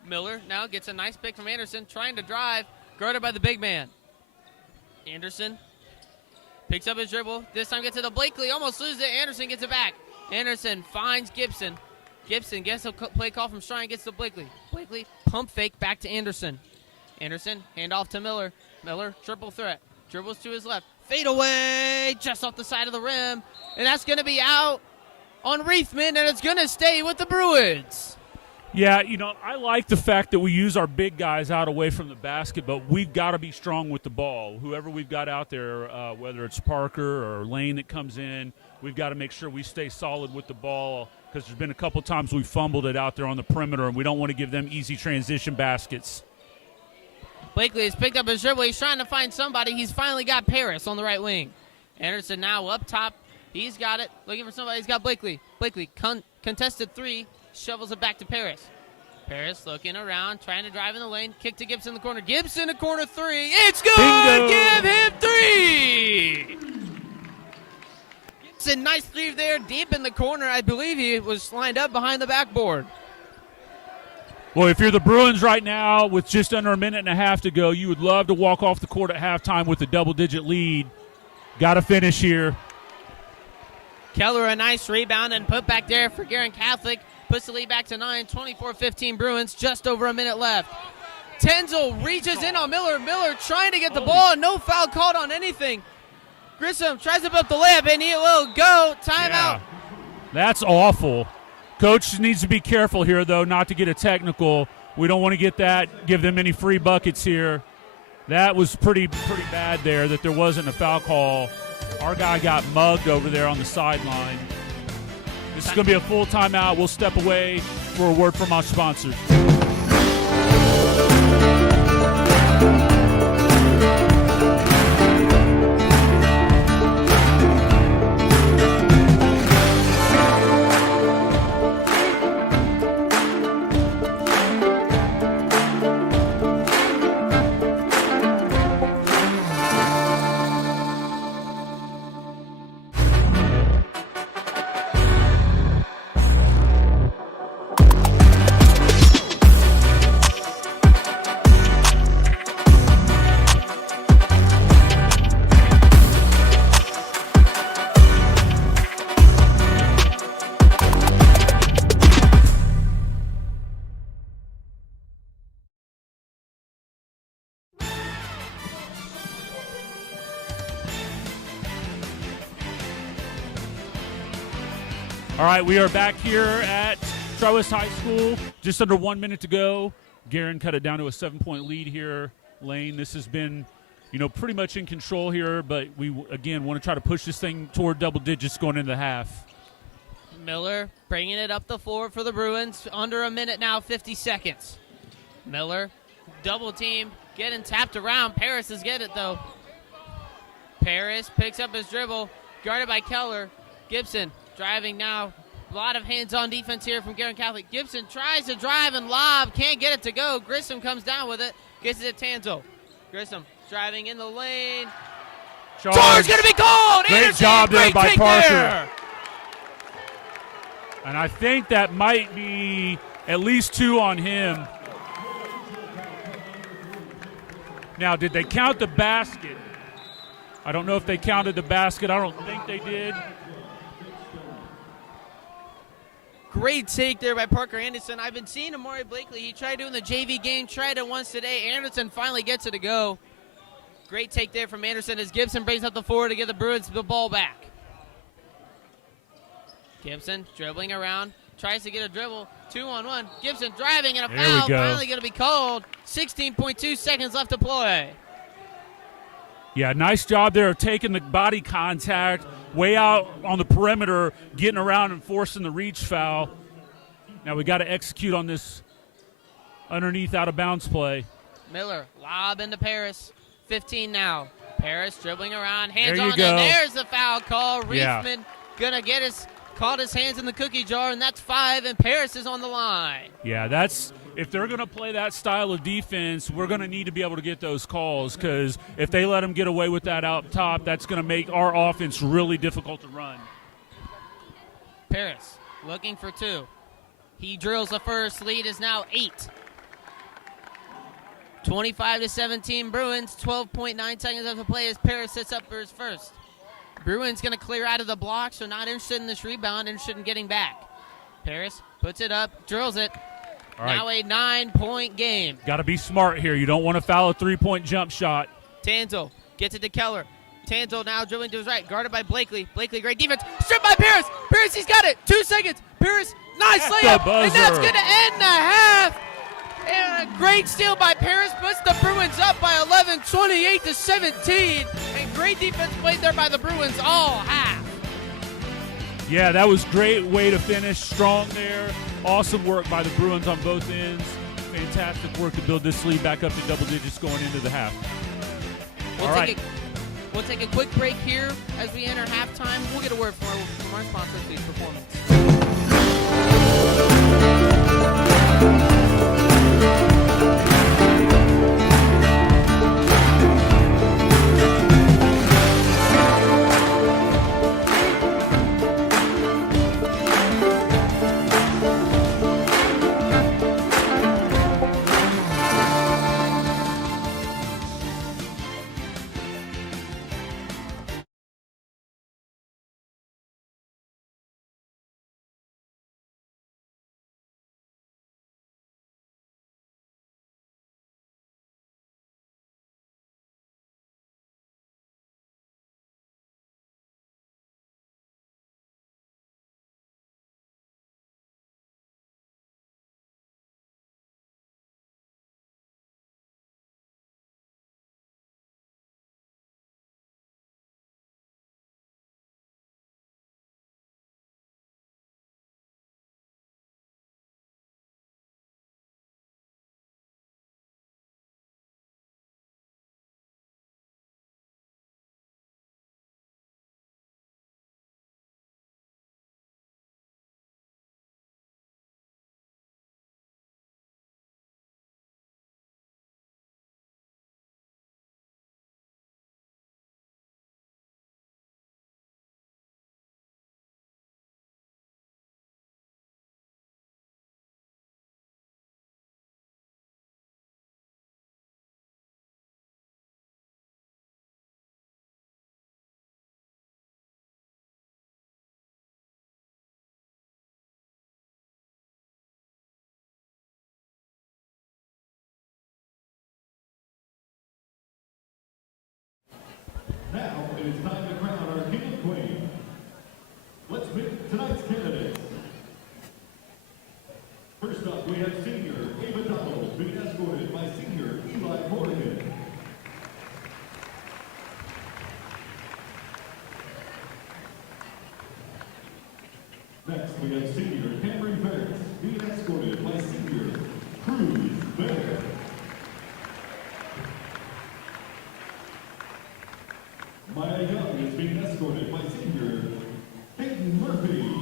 Miller now gets a nice pick from Anderson, trying to drive, guarded by the big man. Anderson Picks up his dribble. This time gets to the Blakely. Almost loses it. Anderson gets it back. Anderson finds Gibson. Gibson gets a play call from Strine. Gets to Blakely. Blakely pump fake back to Anderson. Anderson hand off to Miller. Miller triple threat. Dribbles to his left. Fade away. Just off the side of the rim. And that's going to be out on Reithman. And it's going to stay with the Bruins. Yeah, I like the fact that we use our big guys out away from the basket, but we've got to be strong with the ball. Whoever we've got out there, whether it's Parker or Lane that comes in, we've got to make sure we stay solid with the ball because there's been a couple times we fumbled it out there on the perimeter, and we don't want to give them easy transition baskets. Blakely has picked up his dribble. He's trying to find somebody. He's finally got Paris on the right wing. Anderson now up top. He's got it. Looking for somebody. He's got Blakely. Blakely contested three. Shovels it back to Paris. Paris looking around, trying to drive in the lane. Kick to Gibson in the corner. Gibson to corner three. It's good! Bingo. Give him three! Gibson, nice three there, deep in the corner. I believe he was lined up behind the backboard. Well, if you're the Bruins right now with just under a minute and a half to go, you would love to walk off the court at halftime with a double-digit lead. Got to finish here. Keller, a nice rebound and put back there for Guerin Catholic. Puts the lead back to 9, 24-15 Bruins, just over a minute left. Tenzel reaches in on Miller. Miller trying to get the ball, no foul called on anything. Grissom tries to put up the layup, and he will go. Timeout. Yeah, that's awful. Coach needs to be careful here, though, not to get a technical. We don't want to get that, give them any free buckets here. That was pretty bad there that there wasn't a foul call. Our guy got mugged over there on the sideline. This is going to be a full timeout. We'll step away for a word from our sponsors. All right, we are back here at Tri-West High School. Just under 1 minute to go. Guerin cut it down to a 7-point lead here. Lane, this has been, pretty much in control here, but we, again, want to try to push this thing toward double digits going into the half. Miller bringing it up the floor for the Bruins. Under a minute now, 50 seconds. Miller, double team, getting tapped around. Paris is getting it, though. Paris picks up his dribble, guarded by Keller. Gibson driving now. A lot of hands-on defense here from Guerin Catholic. Gibson tries to drive and lob. Can't get it to go. Grissom comes down with it. Gets it to Tanzel. Grissom driving in the lane. Charge going to be called. Great Anderson, job there great by take Parker. there. And I think that might be at least 2 on him. Now, did they count the basket? I don't know if they counted the basket. I don't think they did. Great take there by Parker Anderson. I've been seeing Amari Blakely. He tried doing the JV game, tried it once today. Anderson finally gets it to go. Great take there from Anderson as Gibson brings up the forward to get the Bruins the ball back. Gibson dribbling around, tries to get a dribble, 2-on-1. Gibson driving and a There foul we go. finally going to be called. 16.2 seconds left to play. Yeah, nice job there of taking the body contact way out on the perimeter, getting around and forcing the reach foul. Now we got to execute on this underneath out-of-bounds play. Miller, lob into Paris. 15 now. Paris dribbling around, hands There you on, go. and there's the foul call. Yeah. Reithman gonna get caught his hands in the cookie jar, and that's 5, and Paris is on the line. Yeah, that's if they're going to play that style of defense, we're going to need to be able to get those calls because if they let them get away with that out top, that's going to make our offense really difficult to run. Paris looking for 2. He drills the first. Lead is now 8. 25-17 Bruins. 12.9 seconds left to play as Paris sets up for his first. Bruins going to clear out of the block, so not interested in this rebound, interested in getting back. Paris puts it up, drills it. All right. Now a 9-point game. Got to be smart here. You don't want to foul a three-point jump shot. Tanzel gets it to Keller. Tanzel now dribbling to his right, guarded by Blakely. Blakely, great defense. Stripped by Paris. Paris, he's got it. 2 seconds. Paris, nice layup. And that's going to end the half. And a great steal by Paris puts the Bruins up by 11, 28-17. And great defense played there by the Bruins all half. Yeah, that was great way to finish. Strong there. Awesome work by the Bruins on both ends. Fantastic work to build this lead back up to double digits going into the half. We'll take a quick break here as we enter halftime. We'll get a word from our sponsor, Please Performance. Now it is time to crown our King and Queen. Let's meet tonight's candidates. First up, we have senior Ava Donald being escorted by senior Eli Morgan. Next, we have senior Cameron Ferris being escorted by senior Cruz Bear. Maya Young is being escorted by senior Peyton Murphy.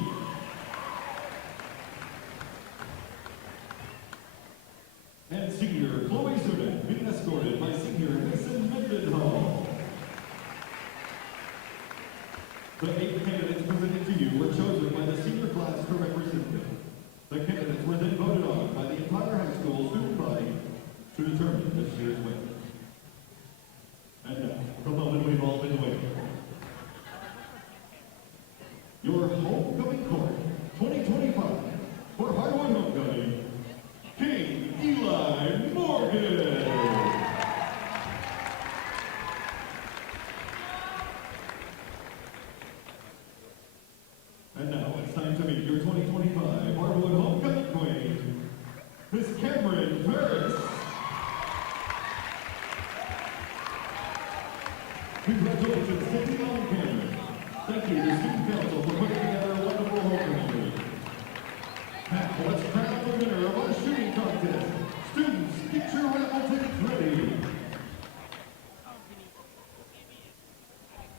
And senior Chloe Sudan being escorted by senior Mason Mendenhall. The 8 candidates presented to you were chosen by the senior class to represent them. The candidates were then voted on by the entire high school student body to determine this year's winner. And now, the moment we've all been waiting for. Your homecoming court, 2025, for Hardwood Homecoming, King Eli Morgan. And now it's time to meet your 2025 Hardwood Homecoming Queen, Miss Cameron Ferris. Congratulations, City on Cameron. Thank you to Student Council for putting together a wonderful homecoming week. Now, let's crown the winner of our shooting contest. Students, get your raffle tickets ready.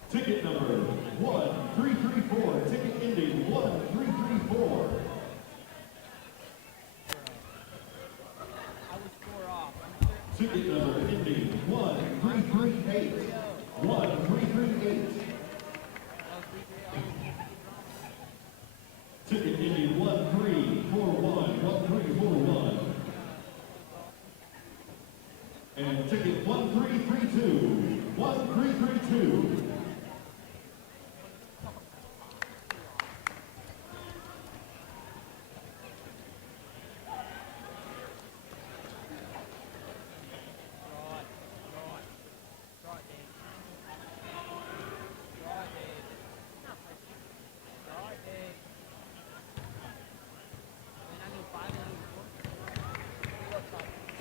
Ticket number 1334, ticket ending 1334. Ticket number ending 1338. 1338. Ticket ending 1341. 1341. And ticket 1332. 1332.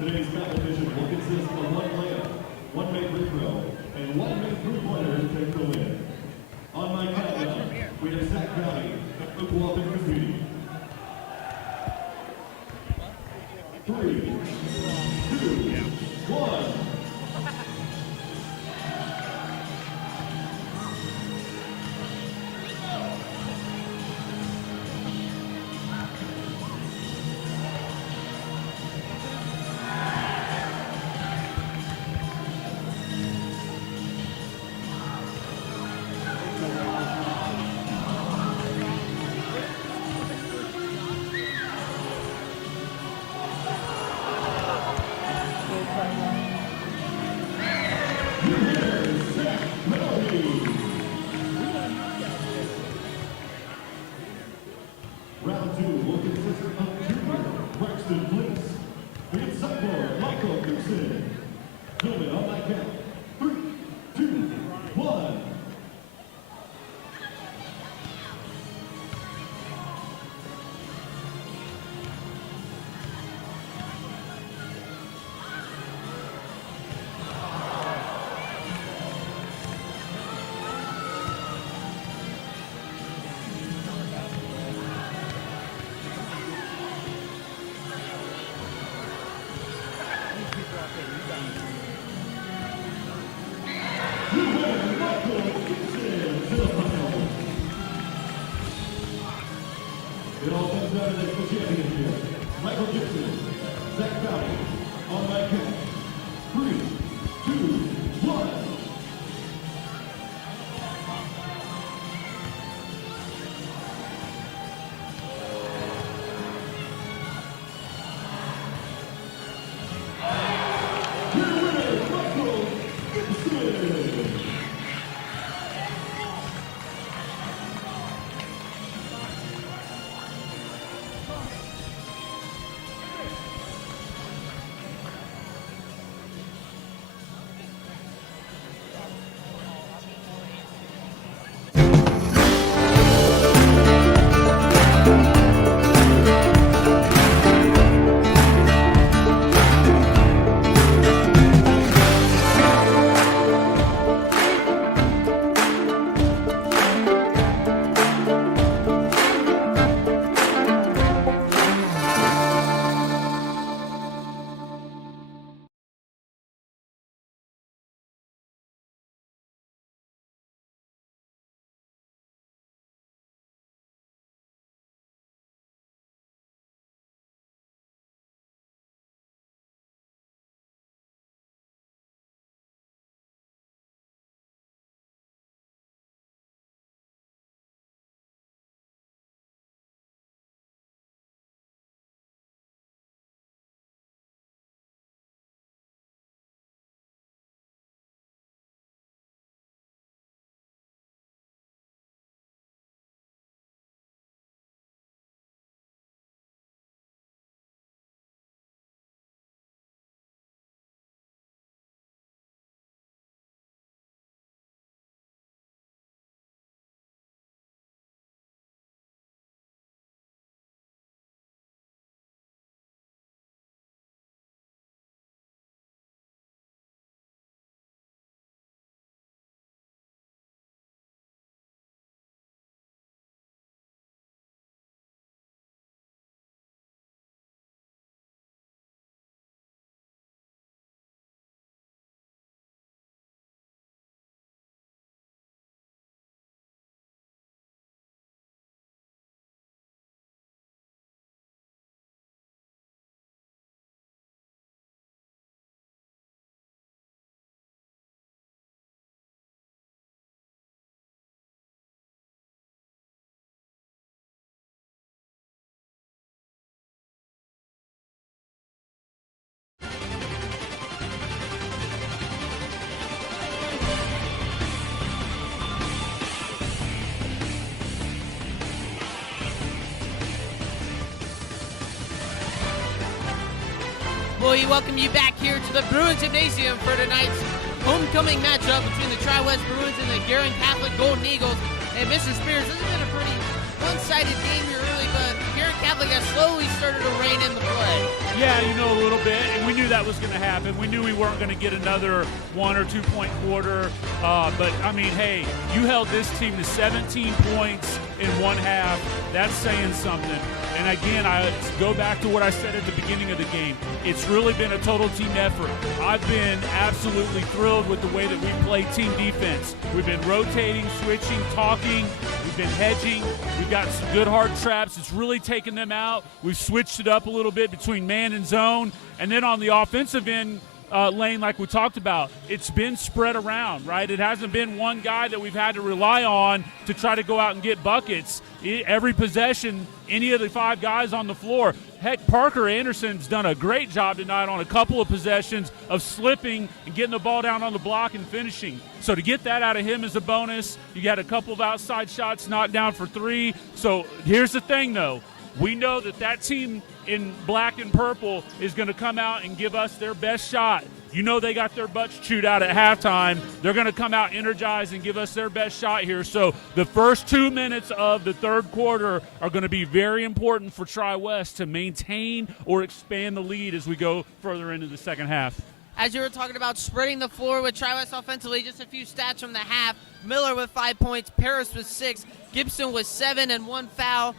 Today's competition will consist of one layup, one made free throw, and one made three-pointer to take the win. On my countdown, we have Zach Valley of Oklahoma competing. 3, 2, 1. Round 2 will consist of junior Braxton Bliss and sophomore Michael Gibson. Gentlemen, on my count. 3, 2, 1. It all comes down to this for championship. Michael Gibson, Zach Valley, on my count. 3, 2, 1. Your winner, Michael Gibson. We welcome you back here to the Bruins Gymnasium for tonight's homecoming matchup between the Tri-West Bruins and the Guerin Catholic Golden Eagles. And Mr. Spears, this has been a pretty one-sided game here early, but Guerin Catholic Catholic has slowly started to rein in the play. Yeah, a little bit, and we knew that was going to happen. We knew we weren't going to get another 1 or 2 point quarter, but I mean, hey, you held this team to 17 points in one half. That's saying something. And again, I go back to what I said at the beginning of the game. It's really been a total team effort. I've been absolutely thrilled with the way that we play team defense. We've been rotating, switching, talking. We've been hedging. We've got some good hard traps. It's really taken them out. We've switched it up a little bit between man and zone. And then on the offensive end, lane, like we talked about, it's been spread around, right? It hasn't been one guy that we've had to rely on to try to go out and get buckets. Every possession, any of the 5 guys on the floor. Heck, Parker Anderson's done a great job tonight on a couple of possessions of slipping and getting the ball down on the block and finishing. So to get that out of him is a bonus. You got a couple of outside shots knocked down for 3. So here's the thing, though. We know that team in black and purple is going to come out and give us their best shot. They got their butts chewed out at halftime. They're going to come out energized and give us their best shot here. So the first 2 minutes of the third quarter are going to be very important for Tri-West to maintain or expand the lead as we go further into the second half. As you were talking about spreading the floor with Tri-West offensively, just a few stats from the half. Miller with 5 points, Paris with 6, Gibson with 7 and 1 foul.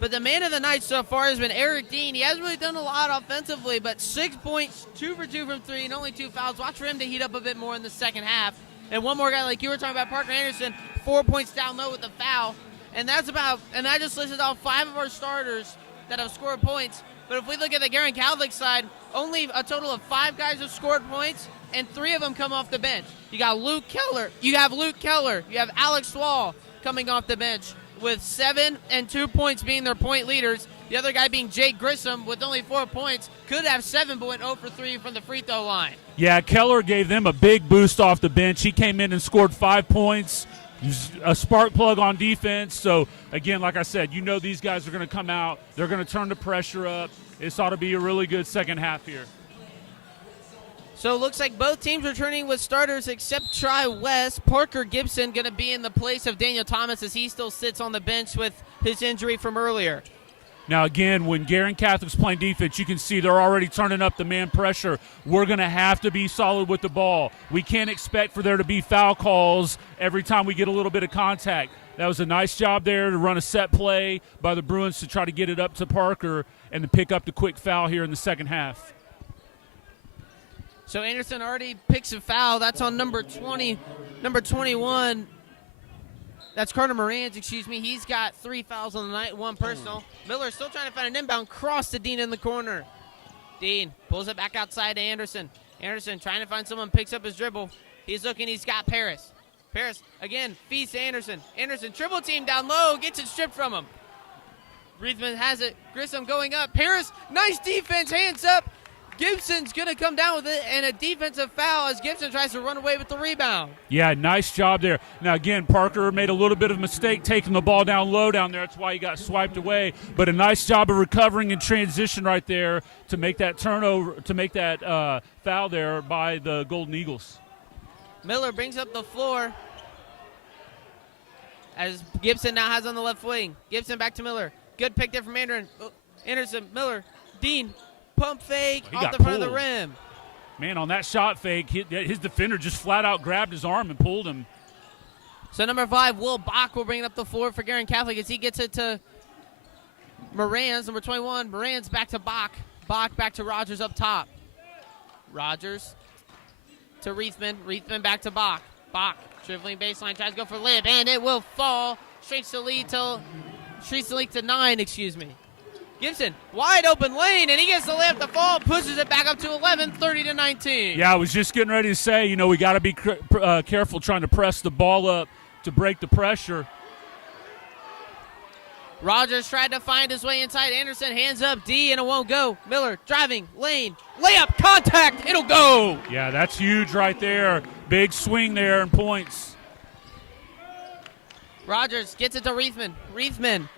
But the man of the night so far has been Eric Dean. He hasn't really done a lot offensively, but 6 points, 2 for 2 from 3, and only 2 fouls. Watch for him to heat up a bit more in the second half. And one more guy, like you were talking about, Parker Anderson, 4 points down low with a foul. And I just listed off 5 of our starters that have scored points. But if we look at the Guerin Catholic side, only a total of 5 guys have scored points, and 3 of them come off the bench. You got Luke Keller. You have Alex Wall coming off the bench, with 7 and 2 points being their point leaders. The other guy being Jake Grissom with only 4 points, could have 7 but went 0 for 3 from the free throw line. Yeah, Keller gave them a big boost off the bench. He came in and scored 5 points, a spark plug on defense. So, again, like I said, these guys are going to come out. They're going to turn the pressure up. This ought to be a really good second half here. So it looks like both teams returning with starters except Tri-West. Parker Gibson going to be in the place of Daniel Thomas as he still sits on the bench with his injury from earlier. Now, again, when Guerin Catholic's playing defense, you can see they're already turning up the man pressure. We're going to have to be solid with the ball. We can't expect for there to be foul calls every time we get a little bit of contact. That was a nice job there to run a set play by the Bruins to try to get it up to Parker and to pick up the quick foul here in the second half. So Anderson already picks a foul. That's on number 21. That's Carter Morans, He's got 3 fouls on the night, 1 personal. Miller still trying to find an inbound cross to Dean in the corner. Dean pulls it back outside to Anderson. Anderson trying to find someone, picks up his dribble. He's looking, he's got Paris. Paris, again, feeds to Anderson. Anderson, triple team down low, gets it stripped from him. Reithman has it. Grissom going up. Paris, nice defense, hands up. Gibson's going to come down with it, and a defensive foul as Gibson tries to run away with the rebound. Yeah, nice job there. Now, again, Parker made a little bit of a mistake taking the ball down low down there. That's why he got swiped away. But a nice job of recovering in transition right there to make that turnover, to make that foul there by the Golden Eagles. Miller brings up the floor as Gibson now has on the left wing. Gibson back to Miller. Good pick there from Anderson, Miller, Dean. Pump fake off the front of the rim. Man, on that shot fake, his defender just flat out grabbed his arm and pulled him. So number 5, Will Bach will bring it up the floor for Guerin Catholic as he gets it to Morans, number 21. Morans back to Bach. Bach back to Rogers up top. Rogers to Reithman. Reithman back to Bach. Bach dribbling baseline, tries to go for layup, and it will fall. Streaks the lead to 9, Gibson, wide open lane, and he gets the layup to fall, pushes it back up to 11, 30-19. Yeah, I was just getting ready to say, we got to be careful trying to press the ball up to break the pressure. Rogers tried to find his way inside. Anderson hands up D, and it won't go. Miller driving, lane, layup, contact, it'll go. Yeah, that's huge right there. Big swing there and points. Rogers gets it to Reithman. Reithman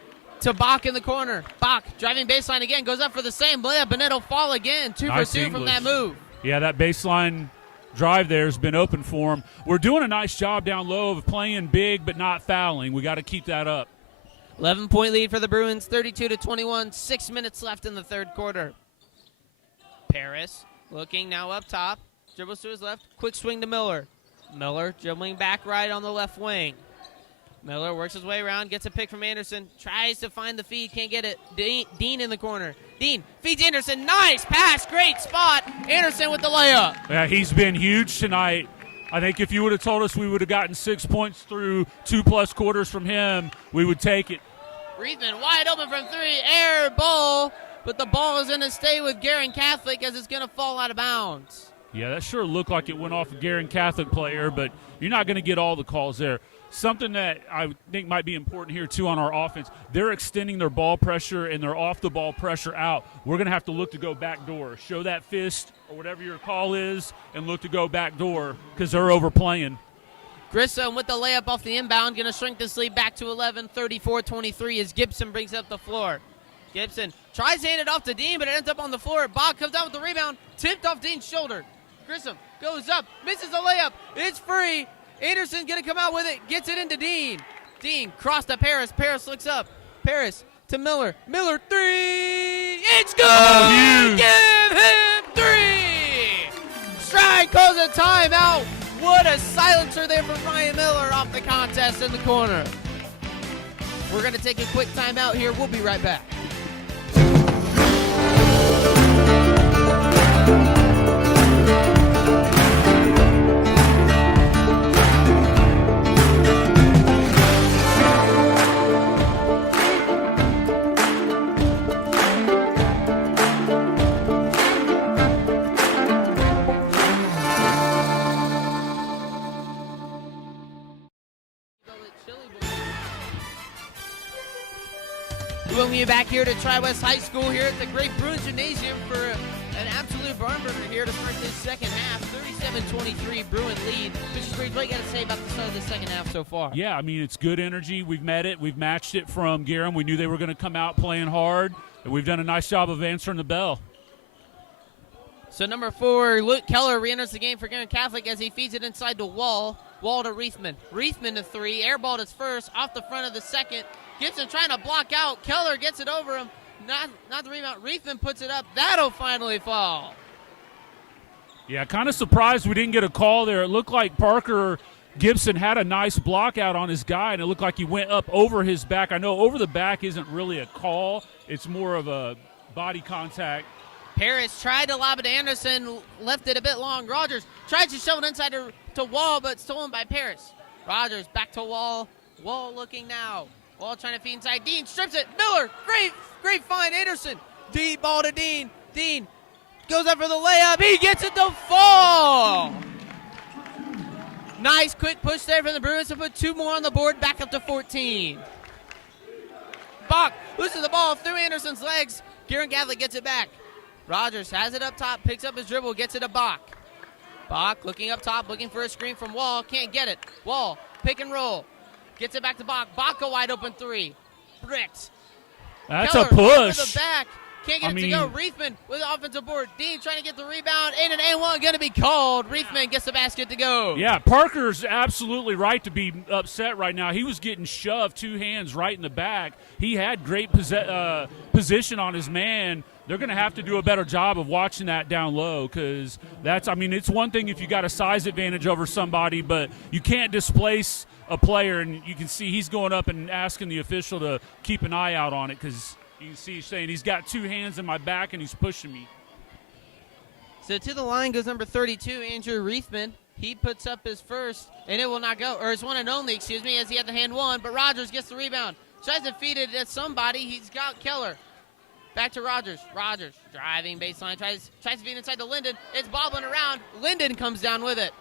to Bach in the corner. Bach driving baseline again, goes up for the same layup, and it'll fall again. 2 nice for 2 English. from that move. Yeah, that baseline drive there has been open for him. We're doing a nice job down low of playing big but not fouling. We got to keep that up. 11-point lead for the Bruins, 32-21. 6 minutes left in the third quarter. Paris looking now up top. Dribbles to his left. Quick swing to Miller. Miller dribbling back right on the left wing. Miller works his way around, gets a pick from Anderson, tries to find the feed, can't get it. Dean in the corner. Dean feeds Anderson. Nice pass, great spot. Anderson with the layup. Yeah, he's been huge tonight. I think if you would have told us we would have gotten 6 points through 2+ quarters from him, we would take it. Reithman wide open from three, air ball, but the ball is going to stay with Guerin Catholic as it's going to fall out of bounds. Yeah, that sure looked like it went off a Guerin Catholic player, but you're not going to get all the calls there. Something that I think might be important here, too, on our offense, they're extending their ball pressure and their off-the-ball pressure out. We're going to have to look to go back door. Show that fist or whatever your call is and look to go back door because they're overplaying. Grissom with the layup off the inbound, going to shrink this lead back to 11, 34-23 as Gibson brings up the floor. Gibson tries to hand it off to Dean, but it ends up on the floor. Bach comes out with the rebound, tipped off Dean's shoulder. Grissom goes up, misses the layup. It's free. Anderson's going to come out with it, gets it into Dean. Dean cross to Paris. Paris looks up. Paris to Miller. Miller three. It's good. Oh, give him three. Stride calls a timeout. What a silencer there from Ryan Miller off the contest in the corner. We're going to take a quick timeout here. We'll be right back. Welcome you back here to Tri-West High School here at the Great Bruins Gymnasium for an absolute barn burner here to start this second half. 37-23 Bruin lead. Mr. Breed, what you got to say about the start of the second half so far? Yeah, I mean, it's good energy. We've met it. We've matched it from Guerin. We knew they were going to come out playing hard, and we've done a nice job of answering the bell. So number 4, Luke Keller re-enters the game for Guerin Catholic as he feeds it inside to Wall. Wall to Reithman. Reithman to 3. Airballed his first off the front of the second. Gibson trying to block out. Keller gets it over him. Not the rebound. Reithman puts it up. That'll finally fall. Yeah, kind of surprised we didn't get a call there. It looked like Parker Gibson had a nice block out on his guy, and it looked like he went up over his back. I know over the back isn't really a call. It's more of a body contact. Paris tried to lob it to Anderson, left it a bit long. Rogers tried to shove it inside to Wall, but stolen by Paris. Rogers back to Wall. Wall looking now. Wall trying to feed inside. Dean strips it. Miller, great find. Anderson. Deep ball to Dean. Dean goes up for the layup. He gets it to fall. Nice quick push there from the Bruins to put 2 more on the board. Back up to 14. Bach loses the ball through Anderson's legs. Guerin Catholic gets it back. Rogers has it up top, picks up his dribble, gets it to Bach. Bach looking up top, looking for a screen from Wall. Can't get it. Wall, pick and roll. Gets it back to Bach. Bach a wide open 3. Bricked. That's Keller a push. over the back. Can't get it to go. Reithman with the offensive board. Dean trying to get the rebound. And an A1 going to be called. Reithman gets the basket to go. Yeah, Parker's absolutely right to be upset right now. He was getting shoved 2 hands right in the back. He had great position on his man. They're going to have to do a better job of watching that down low because it's one thing if you got a size advantage over somebody, but you can't displace a player, and you can see he's going up and asking the official to keep an eye out on it because you can see he's saying he's got 2 hands in my back and he's pushing me. So to the line goes number 32, Andrew Reithman. He puts up his first, and it will not go, or his one and only, as he had the hand 1, but Rogers gets the rebound. Tries to feed it at somebody. He's got Keller. Back to Rogers. Rogers driving baseline. Tries to feed inside to Linden. It's bobbling around. Linden comes down with it.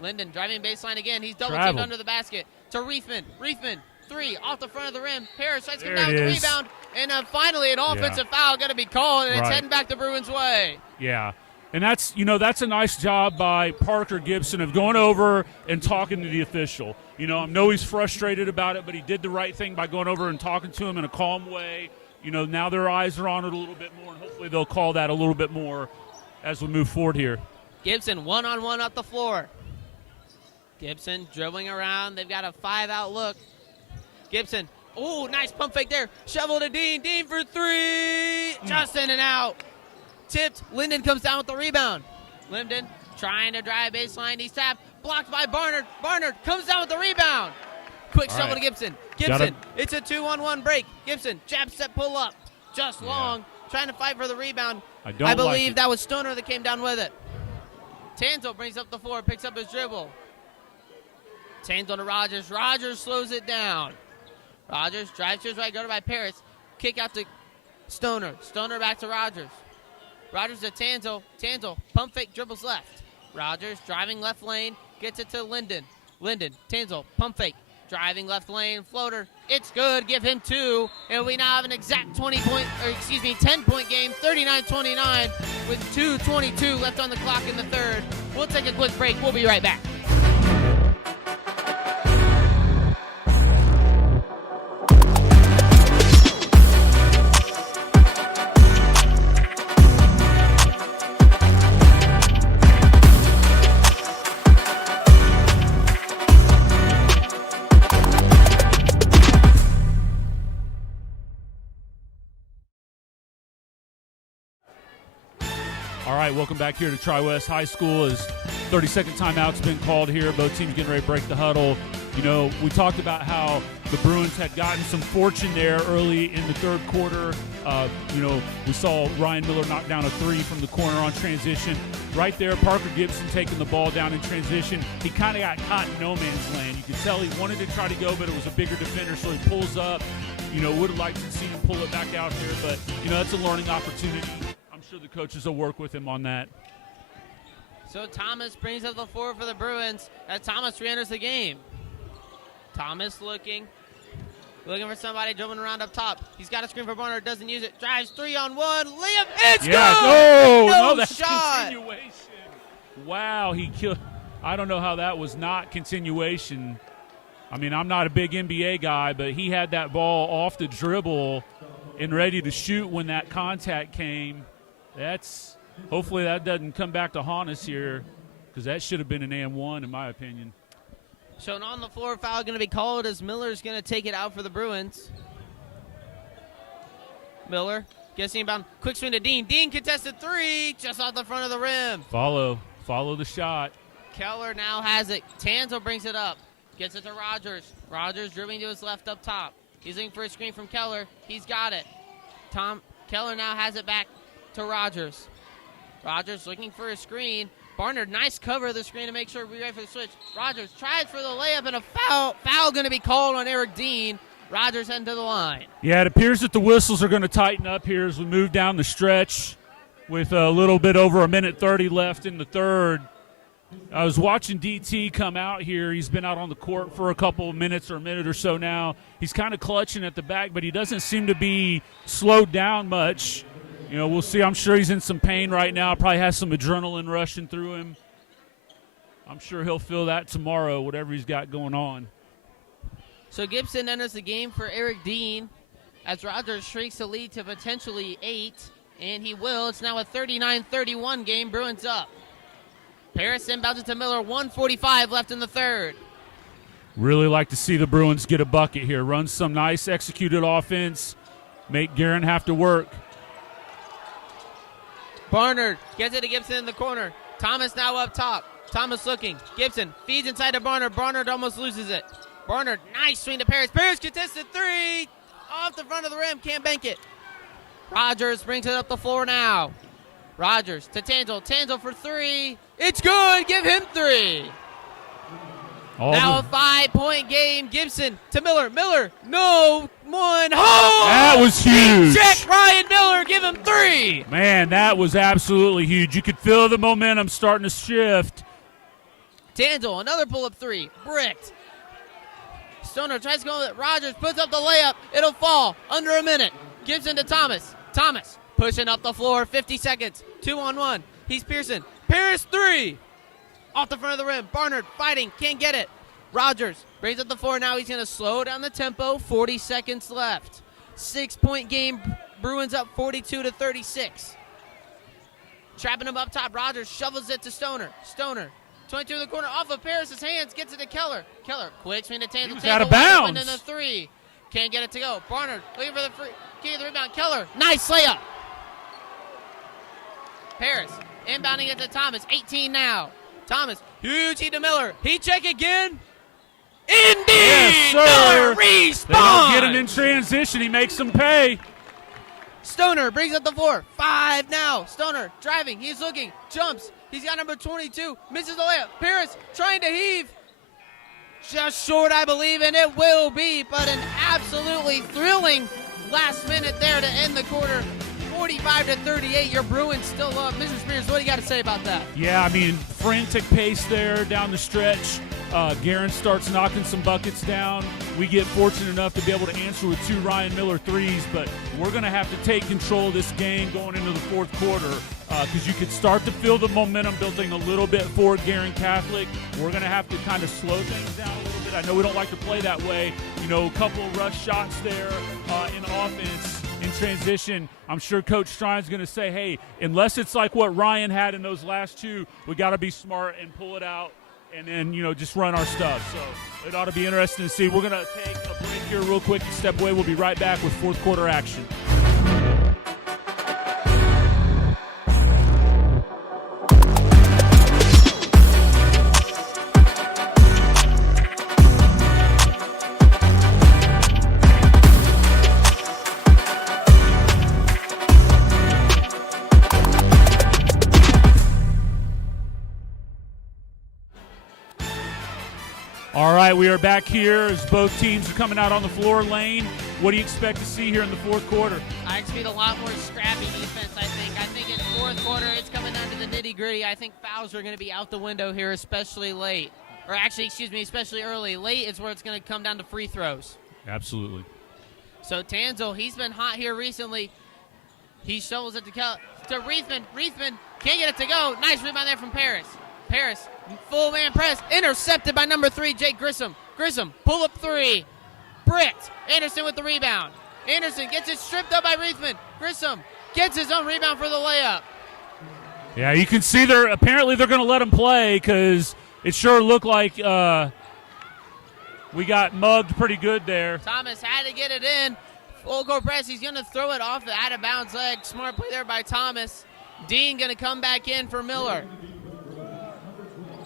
Linden driving baseline again. He's double teamed under the basket. To Reithman. Reithman, 3 off the front of the rim. Harris tries to come down with the rebound. And finally an offensive foul going to be called, and it's heading back the Bruins' way. Yeah. And that's a nice job by Parker Gibson of going over and talking to the official. I know he's frustrated about it, but he did the right thing by going over and talking to him in a calm way. Now their eyes are on it a little bit more, and hopefully they'll call that a little bit more as we move forward here. Gibson one-on-one up the floor. Gibson dribbling around. They've got a 5-out look. Gibson Oh, nice pump fake there. Shovel to Dean. Dean for three. Just in and out. Tipped. Linden comes down with the rebound. Linden trying to drive baseline. He's tapped. Blocked by Barnard. Barnard comes down with the rebound. Quick shovel to Gibson. Gibson. It's a 2-on-1 break. Gibson. Jab step pull up. Just long. Trying to fight for the rebound. I believe that was Stoner that came down with it. Tanzel brings up the floor. Picks up his dribble. Tanzel to Rogers. Rogers slows it down. Rogers drives to his right, guarded by Paris. Kick out to Stoner. Stoner back to Rogers. Rogers to Tanzel. Tanzel, pump fake, dribbles left. Rogers driving left lane, gets it to Linden. Linden, Tanzel, pump fake, driving left lane, floater. It's good, give him 2. And we now have an exact 10-point game, 39-29, with 2:22 left on the clock in the third. We'll take a quick break. We'll be right back. All right, welcome back here to Tri-West High School as 30-second timeout's been called here. Both teams getting ready to break the huddle. You know, we talked about how the Bruins had gotten some fortune there early in the third quarter. We saw Ryan Miller knock down a 3 from the corner on transition. Right there, Parker Gibson taking the ball down in transition. He kind of got caught in no man's land. You could tell he wanted to try to go, but it was a bigger defender, so he pulls up. Would have liked to see him pull it back out there, but, that's a learning opportunity. I'm sure the coaches will work with him on that. So Thomas brings up the floor for the Bruins as Thomas re-enters the game. Thomas looking for somebody, dribbling around up top. He's got a screen for Barnard, doesn't use it. Drives 3-on-1, layup, it's good! No, that's shot. Continuation. Wow, he killed. I don't know how that was not continuation. I mean, I'm not a big NBA guy, but he had that ball off the dribble and ready to shoot when that contact came. Hopefully that doesn't come back to haunt us here, because that should have been an and-1 in my opinion. So an on-the-floor foul going to be called as Miller's going to take it out for the Bruins. Miller gets inbound. Quick swing to Dean. Dean contested 3 just off the front of the rim. Follow the shot. Keller now has it. Tanzel brings it up. Gets it to Rogers. Rogers dribbling to his left up top. He's looking for a screen from Keller. He's got it. Keller now has it back to Rogers. Rogers looking for a screen. Barnard, nice cover of the screen to make sure we're ready for the switch. Rogers tries for the layup and a foul. Foul going to be called on Eric Dean. Rogers heading to the line. Yeah, it appears that the whistles are going to tighten up here as we move down the stretch with a little bit over 1:30 left in the third. I was watching DT come out here. He's been out on the court for a couple of minutes or a minute or so now. He's kind of clutching at the back, but he doesn't seem to be slowed down much. We'll see. I'm sure he's in some pain right now. Probably has some adrenaline rushing through him. I'm sure he'll feel that tomorrow, whatever he's got going on. So Gibson enters the game for Eric Dean as Rogers shrinks the lead to potentially 8, and he will. It's now a 39-31 game. Bruins up. Paris inbounds it to Miller. 1:45 left in the third. Really like to see the Bruins get a bucket here. Run some nice executed offense. Make Guerin have to work. Barnard gets it to Gibson in the corner. Thomas now up top. Thomas looking. Gibson feeds inside to Barnard. Barnard almost loses it. Barnard, nice swing to Paris. Paris contested 3. Off the front of the rim. Can't bank it. Rogers brings it up the floor now. Rogers to Tanzel. Tanzel for 3. It's good. Give him 3. Now a 5-point game. Gibson to Miller. Miller, no one. Oh! That was huge. Check Ryan Miller. Give him 3. Man, that was absolutely huge. You could feel the momentum starting to shift. Tanzel, another pull-up 3. Bricked. Stoner tries to go with it. Rogers puts up the layup. It'll fall. Under a minute. Gibson to Thomas. Thomas pushing up the floor. 50 seconds. 2-on-1. He's Pearson. Paris 3. Off the front of the rim. Barnard fighting. Can't get it. Rogers brings up the floor. Now he's going to slow down the tempo. 40 seconds left. 6-point game. Bruins up 42-36. Trapping him up top. Rogers shovels it to Stoner. Stoner. 22 in the corner. Off of Paris' hands. Gets it to Keller. Keller. Quick swing to Tanzel. He was out of bounds. In the 3. Can't get it to go. Barnard looking for the free. Can't get the rebound. Keller, nice layup. Paris inbounding it to Thomas. 18 now. Thomas, huge heat to Miller. Heat check again. Indeed! Yes, Miller sir. responds. They don't get him in transition. He makes them pay. Stoner brings up the floor. 5 now. Stoner driving. He's looking. Jumps. He's got number 22. Misses the layup. Paris trying to heave. Just short, I believe, and it will be. But an absolutely thrilling last minute there to end the quarter. 45-38. Your Bruins still up. Mr. Spears, what do you got to say about that? Yeah, I mean, frantic pace there down the stretch. Guerin starts knocking some buckets down. We get fortunate enough to be able to answer with 2 Ryan Miller threes, but we're going to have to take control of this game going into the fourth quarter because you could start to feel the momentum building a little bit for Guerin Catholic. We're going to have to kind of slow things down a little bit. I know we don't like to play that way. You know, a couple of rush shots there in offense. In transition, I'm sure Coach Strine's going to say, hey, unless it's like what Ryan had in those last 2, we got to be smart and pull it out and then, you know, just run our stuff. So it ought to be interesting to see. We're going to take a break here real quick and step away. We'll be right back with fourth quarter action. All right, we are back here as both teams are coming out on the floor. Lane, what do you expect to see here in the fourth quarter? I expect a lot more scrappy defense, I think. I think in fourth quarter it's coming down to the nitty-gritty. I think fouls are going to be out the window here, especially late. Or actually, especially early. Late is where it's going to come down to free throws. Absolutely. So Tanzel, he's been hot here recently. He shovels it to Reithman. Reithman can't get it to go. Nice rebound there from Paris. Paris, full man press, intercepted by number 3, Jake Grissom. Grissom, pull up 3. Bricked. Anderson with the rebound. Anderson gets it stripped up by Reithman. Grissom gets his own rebound for the layup. Yeah, you can see apparently they're going to let him play because it sure looked like we got mugged pretty good there. Thomas had to get it in. Full court press. He's going to throw it off the out-of-bounds leg. Smart play there by Thomas. Dean going to come back in for Miller.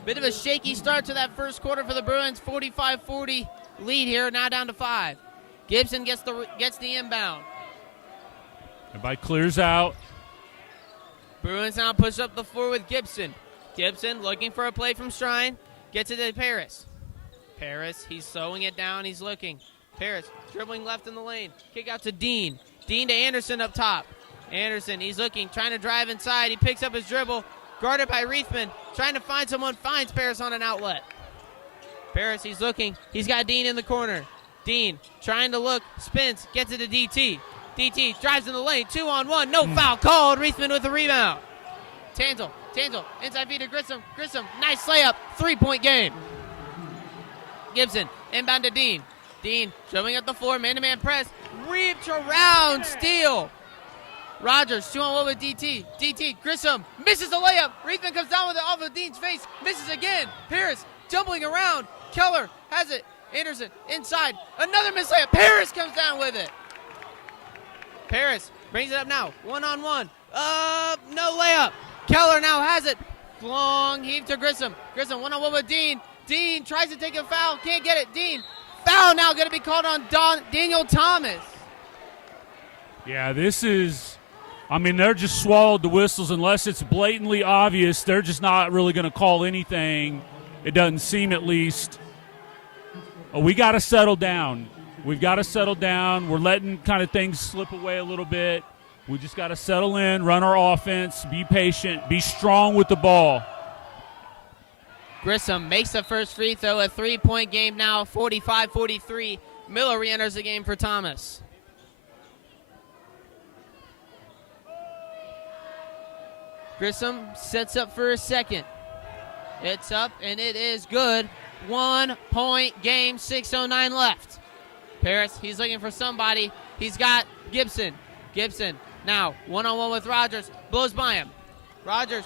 Bit of a shaky start to that first quarter for the Bruins. 45-40 lead here, now down to 5. Gibson gets the inbound. Everybody clears out. Bruins now push up the floor with Gibson. Gibson looking for a play from Strine. Gets it to Paris. Paris, he's slowing it down. He's looking. Paris dribbling left in the lane. Kick out to Dean. Dean to Anderson up top. Anderson, he's looking, trying to drive inside. He picks up his dribble. Guarded by Reithman, trying to find someone, finds Paris on an outlet. Paris, he's looking. He's got Dean in the corner. Dean trying to look, spins, gets it to DT. DT drives in the lane, 2-on-1, no foul called. Reithman with the rebound. Tanzel, inside feed to Grissom. Grissom, nice layup, 3-point game. Gibson, inbound to Dean. Dean dribbling up the floor, man-to-man press. Reach around, steal. Rogers, 2-on-1 with DT. DT, Grissom, misses the layup. Reithman comes down with it off of Dean's face. Misses again. Paris, jumbling around. Keller has it. Anderson, inside. Another missed layup. Paris comes down with it. Paris brings it up now. 1-on-1. No layup. Keller now has it. Long heave to Grissom. Grissom, 1-on-1 with Dean. Dean tries to take a foul. Can't get it. Dean, foul now going to be called on Daniel Thomas. Yeah, this is... I mean, they're just swallowed the whistles. Unless it's blatantly obvious, they're just not really going to call anything. It doesn't seem, at least. Oh, we got to settle down. We've got to settle down. We're letting kind of things slip away a little bit. We just got to settle in, run our offense, be patient, be strong with the ball. Grissom makes the first free throw, a 3-point game now, 45-43. Miller re-enters the game for Thomas. Grissom sets up for a second. It's up, and it is good. 1-point game, 6:09 left. Paris, he's looking for somebody. He's got Gibson. Gibson now 1-on-1 with Rogers. Blows by him. Rogers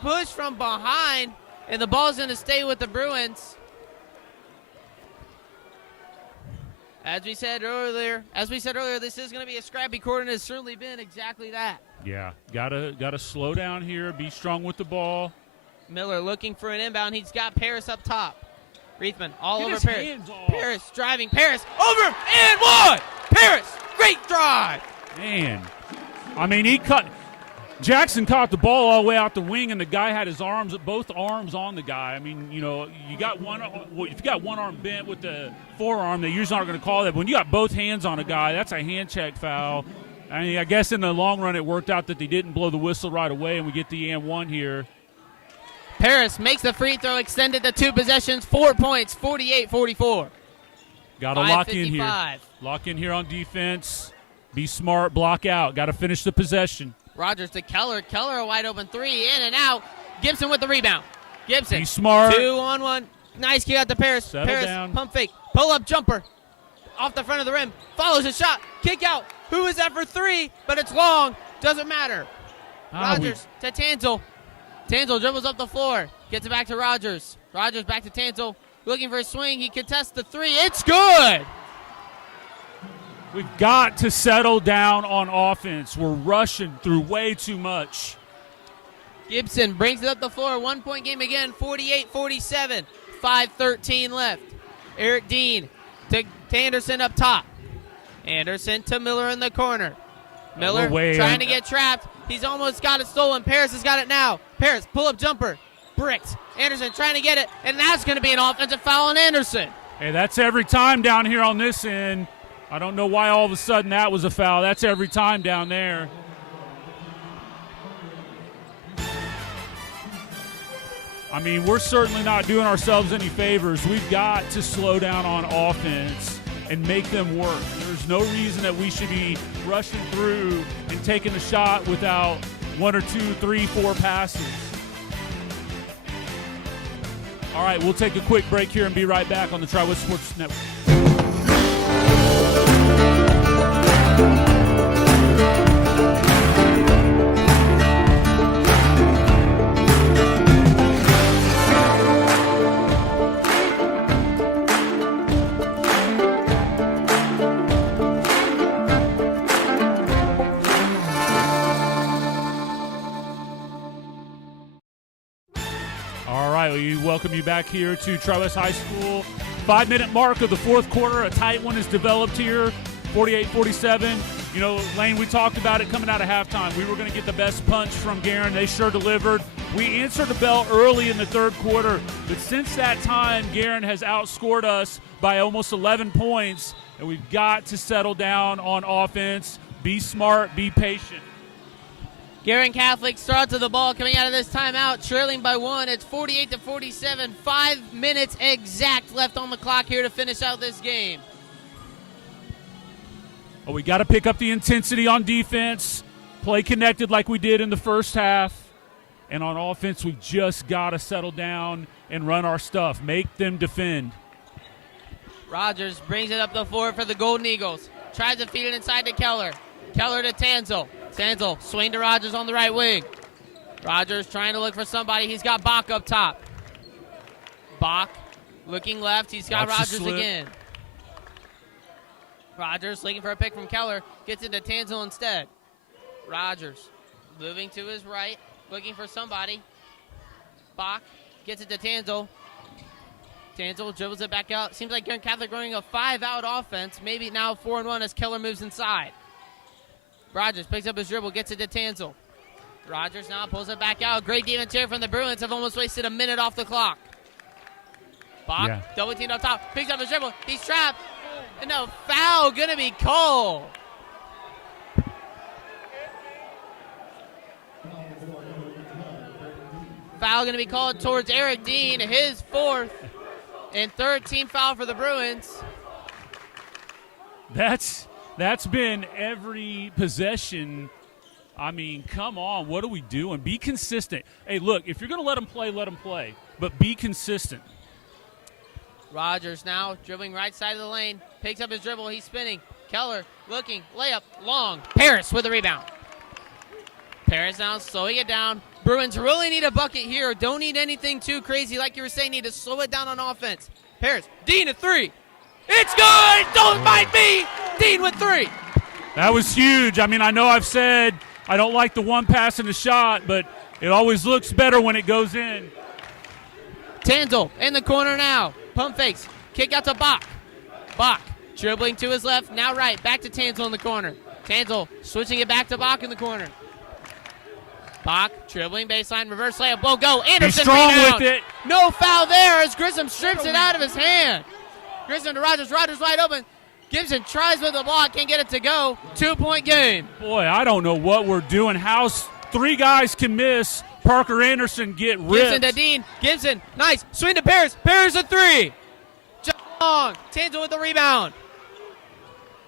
pushed from behind, and the ball's going to stay with the Bruins. As we said earlier, this is going to be a scrappy quarter, and it's certainly been exactly that. Yeah, gotta slow down here, be strong with the ball. Miller looking for an inbound. He's got Paris up top. Reithman all Get over his Paris. hands off. Paris driving. Paris over and one. Paris, great drive. Man, I mean, Jackson caught the ball all the way out the wing, and the guy had his both arms on the guy. I mean, you know, if you got one arm bent with the forearm, they usually aren't going to call that. But when you got both hands on a guy, that's a hand check foul. I mean, I guess in the long run it worked out that they didn't blow the whistle right away, and we get the and one here. Paris makes the free throw, extended to 2 possessions, 4 points, 48-44. Got to lock in here. Lock in here on defense. Be smart, block out. Got to finish the possession. Rogers to Keller. Keller a wide open 3, in and out. Gibson with the rebound. Gibson. Be smart. 2-on-1. Nice kick out to Paris. Settle Paris, down. pump fake. Pull up jumper. Off the front of the rim. Follows a shot. Kick out. Who is that for 3? But it's long. Doesn't matter. Rogers to Tanzel. Tanzel dribbles up the floor. Gets it back to Rogers. Rogers back to Tanzel. Looking for a swing. He contests the 3. It's good. We've got to settle down on offense. We're rushing through way too much. Gibson brings it up the floor. 1-point game again. 48-47. 5:13 left. Eric Dean to Anderson up top. Anderson to Miller in the corner. Miller trying to get trapped. He's almost got it stolen. Paris has got it now. Paris, pull-up jumper. Bricks. Anderson trying to get it, and that's going to be an offensive foul on Anderson. Hey, that's every time down here on this end. I don't know why all of a sudden that was a foul. That's every time down there. I mean, we're certainly not doing ourselves any favors. We've got to slow down on offense and make them work. There's no reason that we should be rushing through and taking a shot without 1 or 2, 3, 4 passes. All right, we'll take a quick break here and be right back on the Tri-West Sports Network. We welcome you back here to Tri-West High School. 5-minute mark of the fourth quarter. A tight one is developed here, 48-47. You know, Lane, we talked about it coming out of halftime. We were going to get the best punch from Guerin. They sure delivered. We answered the bell early in the third quarter, but since that time, Guerin has outscored us by almost 11 points, and we've got to settle down on offense, be smart, be patient. Guerin Catholic starts to the ball coming out of this timeout, trailing by 1. It's 48-47. 5 minutes exact left on the clock here to finish out this game. Well, we got to pick up the intensity on defense, play connected like we did in the first half. And on offense, we've just got to settle down and run our stuff, make them defend. Rogers brings it up the floor for the Golden Eagles. Tries to feed it inside to Keller. Keller to Tanzel. Tanzel, swing to Rogers on the right wing. Rogers trying to look for somebody. He's got Bach up top. Bach looking left. He's got Rogers again. Rogers looking for a pick from Keller. Gets it to Tanzel instead. Rogers moving to his right, looking for somebody. Bach gets it to Tanzel. Tanzel dribbles it back out. Seems like Guerin Catholic running a 5-out offense. Maybe now 4-1 as Keller moves inside. Rogers picks up his dribble, gets it to Tanzel. Rogers now pulls it back out. Great defense here from the Bruins. Have almost wasted a minute off the clock. Bach, double teamed up top, picks up his dribble. He's trapped. And no, foul going to be called. Foul going to be called towards Eric Dean, his 4th and 3rd team foul for the Bruins. That's been every possession. I mean, come on. What are we doing? Be consistent. Hey, look, if you're going to let them play, let them play. But be consistent. Rogers now dribbling right side of the lane. Picks up his dribble. He's spinning. Keller looking. Layup. Long. Paris with the rebound. Paris now slowing it down. Bruins really need a bucket here. Don't need anything too crazy. Like you were saying, need to slow it down on offense. Paris. Dean a 3. It's good. Don't mind me. Dean with 3. That was huge. I mean, I know I've said I don't like the one pass and the shot, but it always looks better when it goes in. Tanzel in the corner now. Pump fakes. Kick out to Bach. Bach dribbling to his left, now right. Back to Tanzel in the corner. Tanzel switching it back to Bach in the corner. Bach dribbling baseline, reverse layup, won't go. Anderson He's strong rebound. with it. No foul there as Grissom strips it out of his hand. Grissom to Rogers. Rogers wide open. Gibson tries with the block, can't get it to go. 2-point game. Boy, I don't know what we're doing. How 3 guys can miss. Parker Anderson get ripped. Gibson to Dean. Gibson, nice. Swing to Paris. Paris a 3. Long. Tanzel with the rebound.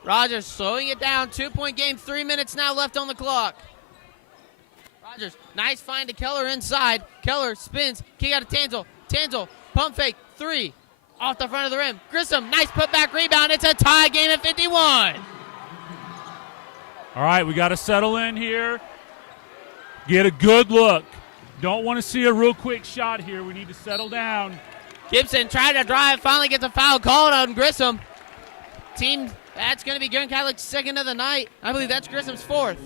Rogers slowing it down. 2-point game. 3 minutes now left on the clock. Rogers, nice find to Keller inside. Keller spins. Kick out to Tanzel. Tanzel, pump fake. 3. Off the front of the rim. Grissom, nice putback rebound. It's a tie game at 51. All right, we got to settle in here. Get a good look. Don't want to see a real quick shot here. We need to settle down. Gibson tried to drive, finally gets a foul called on Grissom. Team, that's going to be Guerin Catholic's 2nd of the night. I believe that's Grissom's 4th.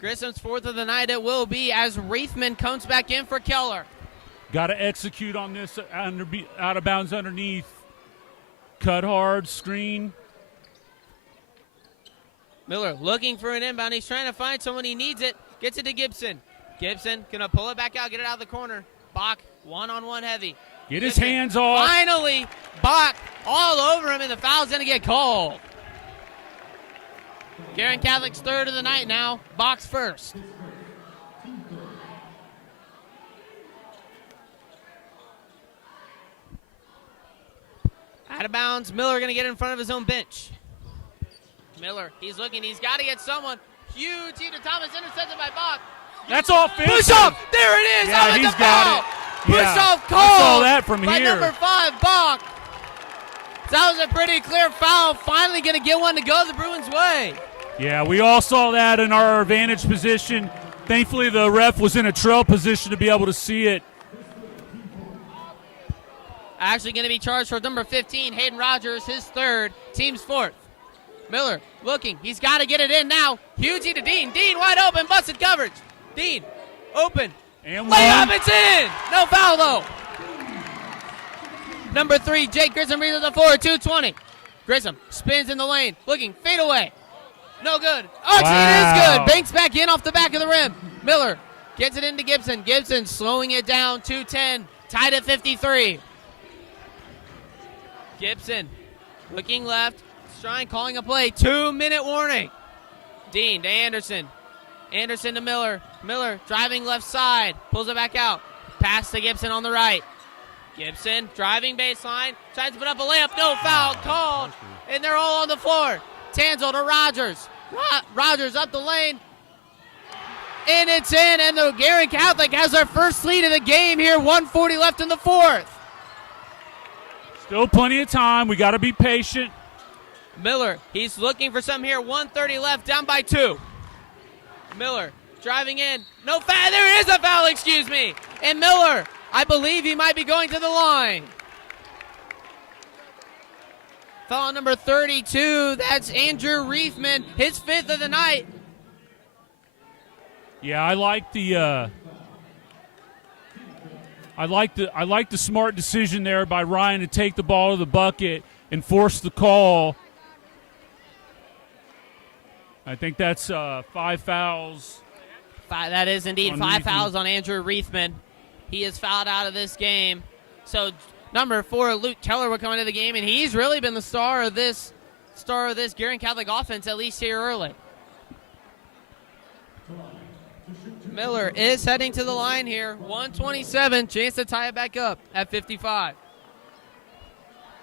Grissom's 4th of the night it will be as Reithman comes back in for Keller. Got to execute on this out of bounds underneath. Cut hard, screen. Miller looking for an inbound. He's trying to find someone. He needs it. Gets it to Gibson. Gibson gonna pull it back out, get it out of the corner. Bach, one-on-one heavy. Get his Gibson, hands off. Finally, Bach all over him, and the foul's gonna get called. Guerin Catholic's 3rd of the night now. Bach's 1st. Out of bounds. Miller gonna get in front of his own bench. Miller, he's looking. He's got to get someone. Huge heat to Thomas, intercepted by Bach. That's offensive. Push off. There it is. Yeah, He's he's got it. Push Yeah. off call. I saw that from by here. number 5, Bach. That was a pretty clear foul. Finally going to get one to go the Bruins' way. Yeah, we all saw that in our advantage position. Thankfully, the ref was in a trail position to be able to see it. Actually going to be charged for number 15, Hayden Rogers, his 3rd, team's 4th. Miller looking. He's got to get it in now. Huge to Dean. Dean wide open. Busted coverage. Dean open. And Layup. one. It's in. No foul, though. Number 3, Jake Grissom reads the floor. 2:20. Grissom spins in the lane. Looking. Fade away. No good. Oh, Wow. It is good. Banks back in off the back of the rim. Miller gets it into Gibson. Gibson slowing it down. 2:10. Tied at 53. Gibson looking left. Strine calling a play. 2-minute warning. Dean to Anderson. Anderson to Miller. Miller driving left side. Pulls it back out. Pass to Gibson on the right. Gibson driving baseline. Tries to put up a layup. No foul called. And they're all on the floor. Tanzel to Rogers. Rogers up the lane. And it's in. And the Guerin Catholic has their first lead of the game here. 1:40 left in the 4th. Still plenty of time. We got to be patient. Miller, he's looking for something here. 1:30 left, down by 2. Miller driving in. No foul. There is a foul, excuse me. And Miller, I believe he might be going to the line. Foul number 32. That's Andrew Reithman, his 5th of the night. Yeah, I like the smart decision there by Ryan to take the ball to the bucket and force the call. I think that's 5 fouls. That is indeed On 5 Reithman. fouls on Andrew Reithman. He is fouled out of this game. So number 4, Luke Keller will come into the game, and he's really been the star of this Guerin Catholic offense, at least here early. Miller is heading to the line here. 1:27, chance to tie it back up at 55.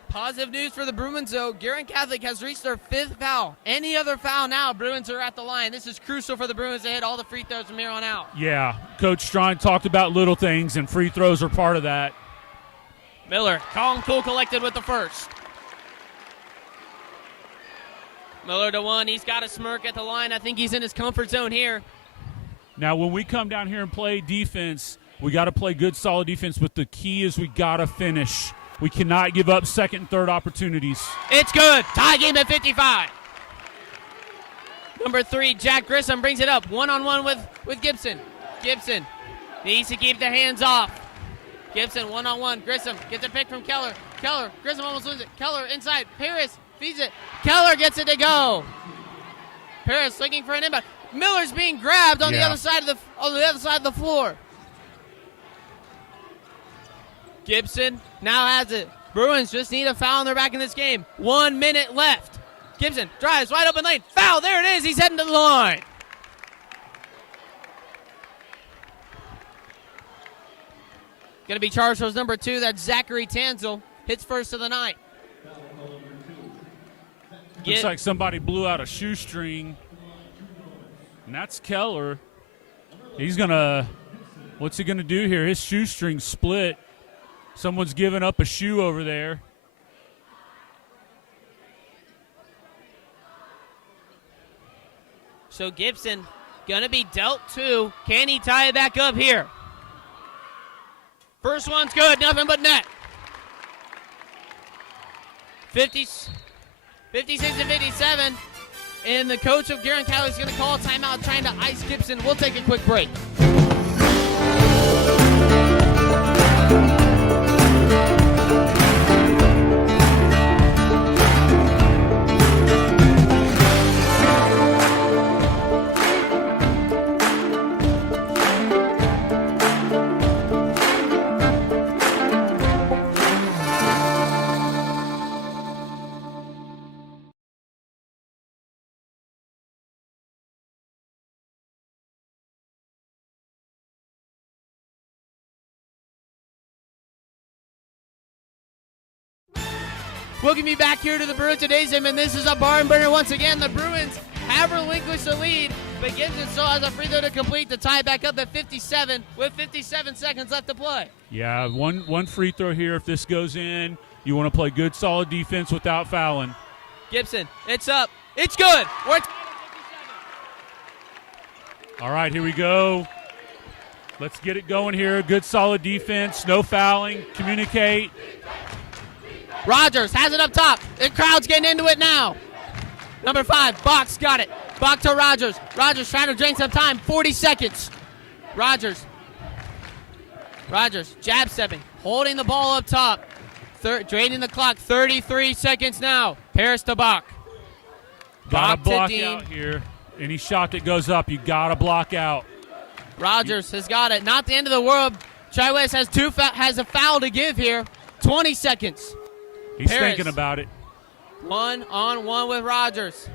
Positive news for the Bruins, though. Guerin Catholic has reached their 5th foul. Any other foul now, Bruins are at the line. This is crucial for the Bruins to hit all the free throws from here on out. Yeah, Coach Strine talked about little things, and free throws are part of that. Miller, calm, cool, collected with the 1st. Miller to 1. He's got a smirk at the line. I think he's in his comfort zone here. Now, when we come down here and play defense, We got to play good, solid defense, but the key is we got to finish. We cannot give up second and third opportunities. It's good. Tie game at 55. Number 3, Jack Grissom brings it up. One-on-one with Gibson. Gibson needs to keep the hands off. Gibson one-on-one. Grissom gets a pick from Keller. Grissom almost loses it. Keller inside. Paris feeds it. Keller gets it to go. Paris looking for an inbound. Miller's being grabbed on the other side of the floor. Gibson now has it. Bruins just need a foul and they're back in this game. 1 minute left. Gibson drives wide open lane. Foul. There it is. He's heading to the line. Going to be charged for number 2. That's Zachary Tanzel. Hits first of the night. Looks like somebody blew out a shoestring. And that's Keller. He's going to, what's he going to do here? His shoestring split. Someone's giving up a shoe over there. So Gibson going to be dealt 2. Can he tie it back up here? First one's good, nothing but net. 56 to 57. And the coach of Guerin Catholic is going to call a timeout trying to ice Gibson. We'll take a quick break. Welcome you back here to the Bruins today's game, and this is a barn burner once again. The Bruins have relinquished the lead, but Gibson still has a free throw to complete to tie it back up at 57 with 57 seconds left to play. Yeah, one free throw here. If this goes in, you want to play good, solid defense without fouling. Gibson, it's up. It's good. We're tied at 57. All right, here we go. Let's get it going here. Good, solid defense. No fouling. Communicate. Rogers has it up top. The crowd's getting into it now. Number 5, Box got it. Box to Rogers. Rogers trying to drain some time. 40 seconds. Rogers, jab stepping, holding the ball up top. Draining the clock. 33 seconds now. Paris to Bach. Gotta block to Dean. out here. Any shot that goes up, you gotta block out. Rogers has got it. Not the end of the world. Tri-West has a foul to give here. 20 seconds. He's Paris. thinking about it. 1-on-1 with Rogers.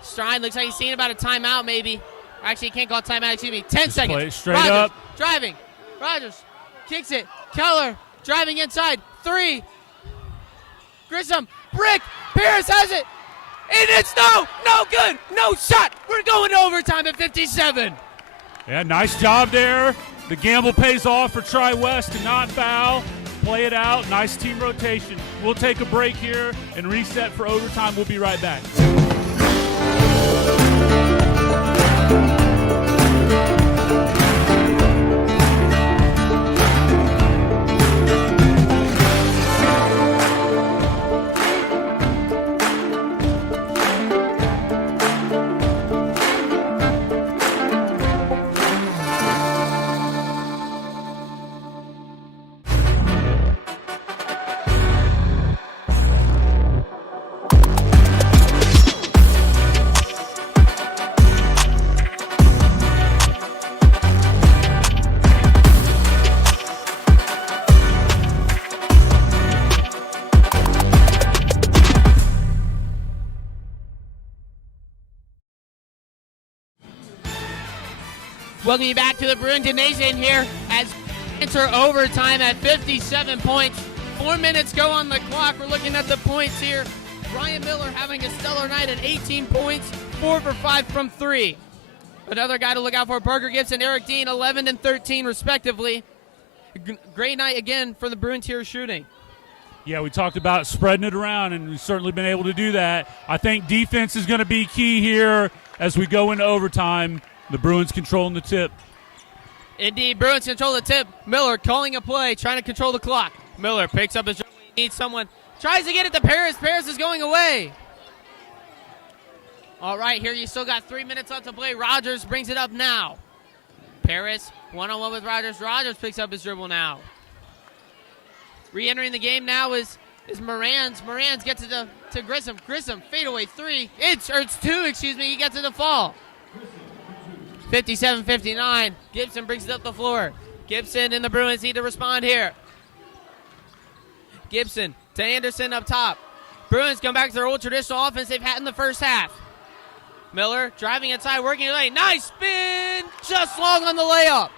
Stride looks like he's seeing about a timeout maybe. Actually, he can't call timeout. Excuse me. 10 Just seconds. play it straight Rogers, up. driving. Rogers kicks it. Keller driving inside. 3. Grissom. Brick. Paris has it. And it's no good. No shot. We're going to overtime at 57. Yeah, nice job there. The gamble pays off for Tri-West to not foul. Play it out. Nice team rotation. We'll take a break here and reset for overtime. We'll be right back. Welcome you back to the Bruin Gymnasium here as we enter overtime at 57 points. 4 minutes go on the clock. We're looking at the points here. Ryan Miller having a stellar night at 18 points, 4 for 5 from 3. Another guy to look out for, Parker Gibson, Eric Dean, 11 and 13 respectively. Great night again for the Bruins here shooting. Yeah, we talked about spreading it around, and we've certainly been able to do that. I think defense is going to be key here as we go into overtime. The Bruins controlling the tip. Indeed, Bruins control the tip. Miller calling a play, trying to control the clock. Miller picks up his dribble. He needs someone. Tries to get it to Paris. Paris is going away. All right, here you still got 3 minutes left to play. Rogers brings it up now. Paris, one-on-one with Rogers. Rogers picks up his dribble now. Re-entering the game now is Morans. Morans gets it to Grissom. Grissom, fadeaway three. It's two, excuse me. He gets it to fall. 57-59. Gibson brings it up the floor. Gibson and the Bruins need to respond here. Gibson to Anderson up top. Bruins come back to their old traditional offense they've had in the first half. Miller driving inside, working your lane. Nice spin! Just long on the layup.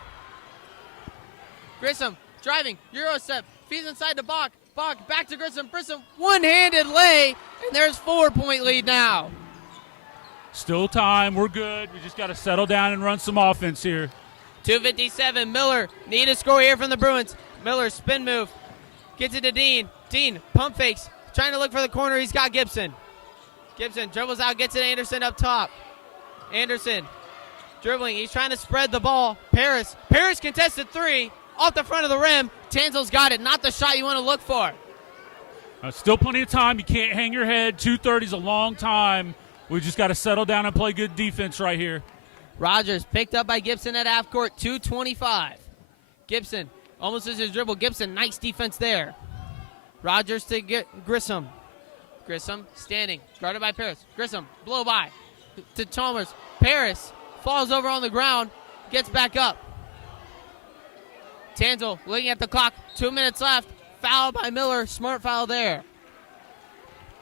Grissom driving, Euro step, feeds inside to Bach. Bach back to Grissom. Grissom one-handed lay, and there's 4-point lead now. Still time. We're good. We just got to settle down and run some offense here. 2:57. Miller need a score here from the Bruins. Miller spin move. Gets it to Dean. Dean pump fakes. Trying to look for the corner. He's got Gibson. Gibson dribbles out. Gets it to Anderson up top. Anderson dribbling. He's trying to spread the ball. Paris contested three. Off the front of the rim. Tanzel's got it. Not the shot you want to look for. Still plenty of time. You can't hang your head. 2:30 is a long time. We just got to settle down and play good defense right here. Rogers picked up by Gibson at half court. 2:25. Gibson almost loses his dribble. Gibson, nice defense there. Rogers to Grissom. Grissom standing, guarded by Paris. Grissom, blow by to Chalmers. Paris falls over on the ground, gets back up. Tanzel looking at the clock. 2 minutes left. Foul by Miller. Smart foul there.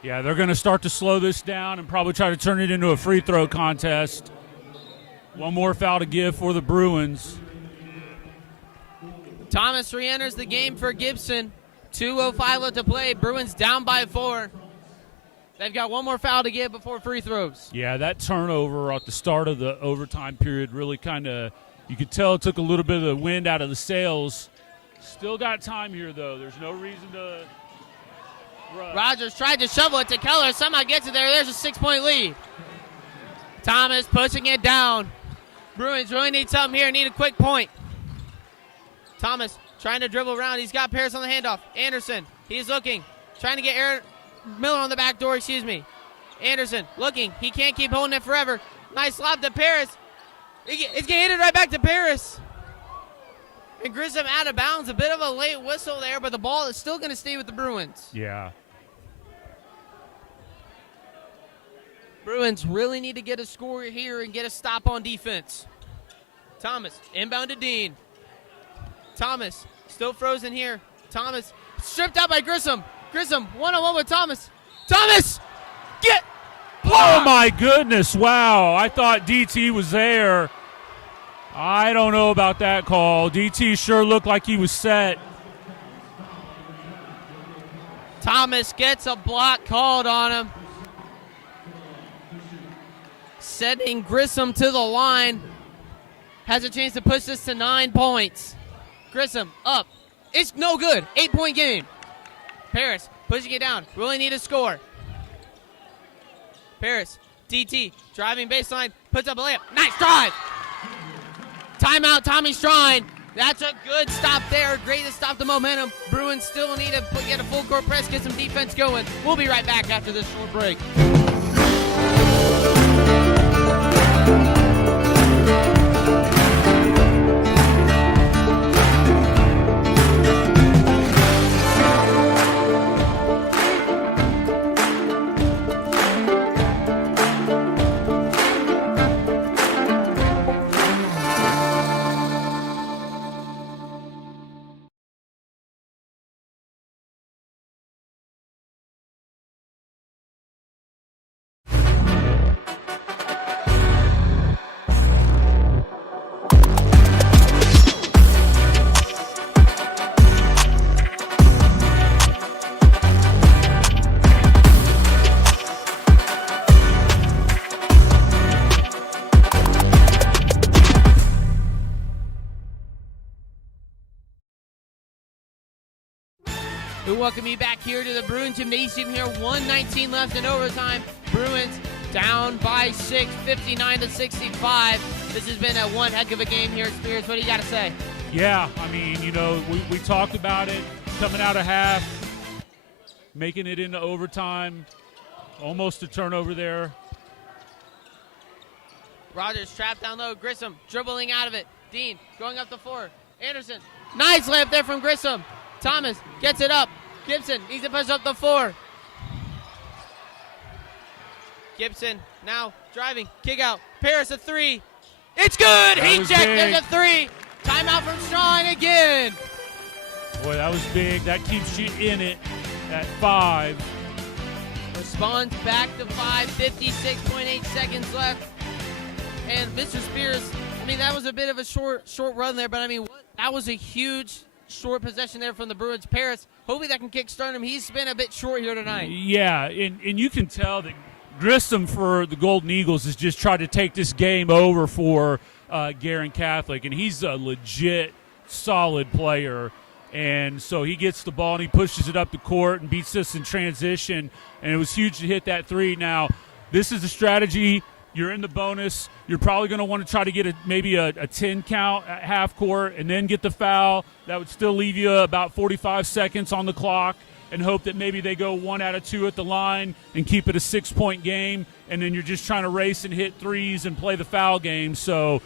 Yeah, they're going to start to slow this down and probably try to turn it into a free throw contest. One more foul to give for the Bruins. Thomas re-enters the game for Gibson. 2:05 left to play. Bruins down by 4. They've got one more foul to give before free throws. Yeah, that turnover at the start of the overtime period really kind of, you could tell it took a little bit of the wind out of the sails. Still got time here, though. There's no reason to rush. Rogers tried to shovel it to Keller. Somehow gets it there. There's a 6-point lead. Thomas pushing it down. Bruins really need something here. Need a quick point. Thomas trying to dribble around. He's got Paris on the handoff. Anderson, he's looking. Trying to get Miller on the back door, excuse me. Anderson looking. He can't keep holding it forever. Nice lob to Paris. It's getting hit right back to Paris. And Grissom out of bounds. A bit of a late whistle there, but the ball is still going to stay with the Bruins. Yeah. Bruins really need to get a score here and get a stop on defense. Thomas, inbound to Dean. Thomas, still frozen here. Thomas, stripped out by Grissom. Grissom, one-on-one with Thomas. Thomas, get blocked. Oh, my goodness. Wow. I thought DT was there. I don't know about that call. DT sure looked like he was set. Thomas gets a block called on him. Sending Grissom to the line. Has a chance to push this to 9 points. Grissom up. It's no good. 8-point game. Paris pushing it down. Really need a score. Paris, DT, driving baseline, puts up a layup. Nice drive. Timeout, Tommy Strine. That's a good stop there. Great to stop the momentum. Bruins still need to get a full court press, get some defense going. We'll be right back after this short break. We welcome you back here to the Bruin Gymnasium here. 1:19 left in overtime. Bruins Down by 6, 59-65. This has been one heck of a game here at Spears. What do you got to say? Yeah, I mean, we talked about it coming out of half, making it into overtime, almost a turnover there. Rogers trapped down low. Grissom dribbling out of it. Dean going up the floor. Anderson. Nice layup there from Grissom. Thomas gets it up. Gibson needs to push up the floor. Gibson now driving. Kick out. Paris a three. It's good. Heat check. There's a three. Timeout from Strong again. Boy, that was big. That keeps you in it at 5. Responds back to 5. 56.8 seconds left. And Mr. Spears, I mean, that was a bit of a short run there, but I mean, that was a huge short possession there from the Bruins. Paris, hopefully that can kickstart him. He's been a bit short here tonight. Yeah, and you can tell that Grissom for the Golden Eagles has just tried to take this game over for Guerin Catholic, and he's a legit solid player. And so he gets the ball and he pushes it up the court and beats us in transition, and it was huge to hit that three. Now, this is a strategy. You're in the bonus. You're probably going to want to try to get maybe a 10 count at half court and then get the foul. That would still leave you about 45 seconds on the clock, and hope that maybe they go 1 out of 2 at the line and keep it a 6-point game, and then you're just trying to race and hit threes and play the foul game. So,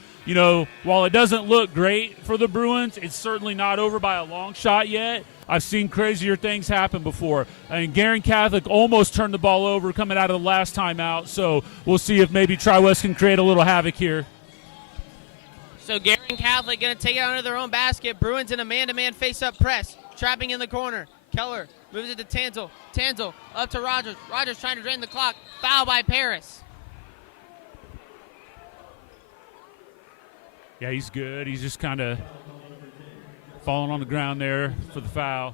while it doesn't look great for the Bruins, it's certainly not over by a long shot yet. I've seen crazier things happen before. And Guerin Catholic almost turned the ball over coming out of the last timeout, so we'll see if maybe Tri-West can create a little havoc here. So Guerin Catholic going to take it under their own basket. Bruins in a man-to-man face-up press, trapping in the corner. Keller moves it to Tanzel. Tanzel up to Rogers. Rogers trying to drain the clock. Foul by Paris. Yeah, he's good. He's just kind of falling on the ground there for the foul.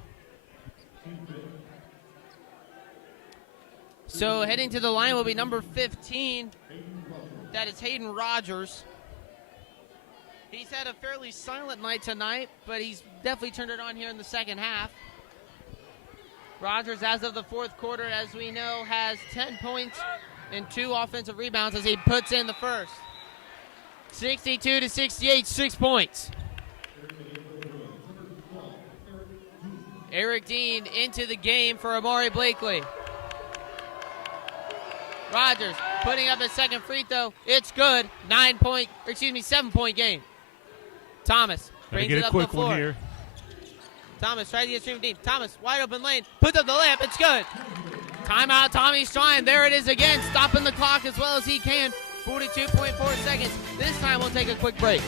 So heading to the line will be number 15. That is Hayden Rogers. He's had a fairly silent night tonight, but he's definitely turned it on here in the second half. Rogers, as of the fourth quarter, as we know, has 10 points and 2 offensive rebounds as he puts in the first. 62-68, 6 points. Eric Dean into the game for Amari Blakely. Rogers putting up his second free throw. It's good. 7-point game. Thomas brings it up the floor. One here. Thomas tries to get stream deep. Thomas wide open lane. Puts up the layup. It's good. Timeout, Tommy Strine. There it is again. Stopping the clock as well as he can. 42.4 seconds. This time we'll take a quick break.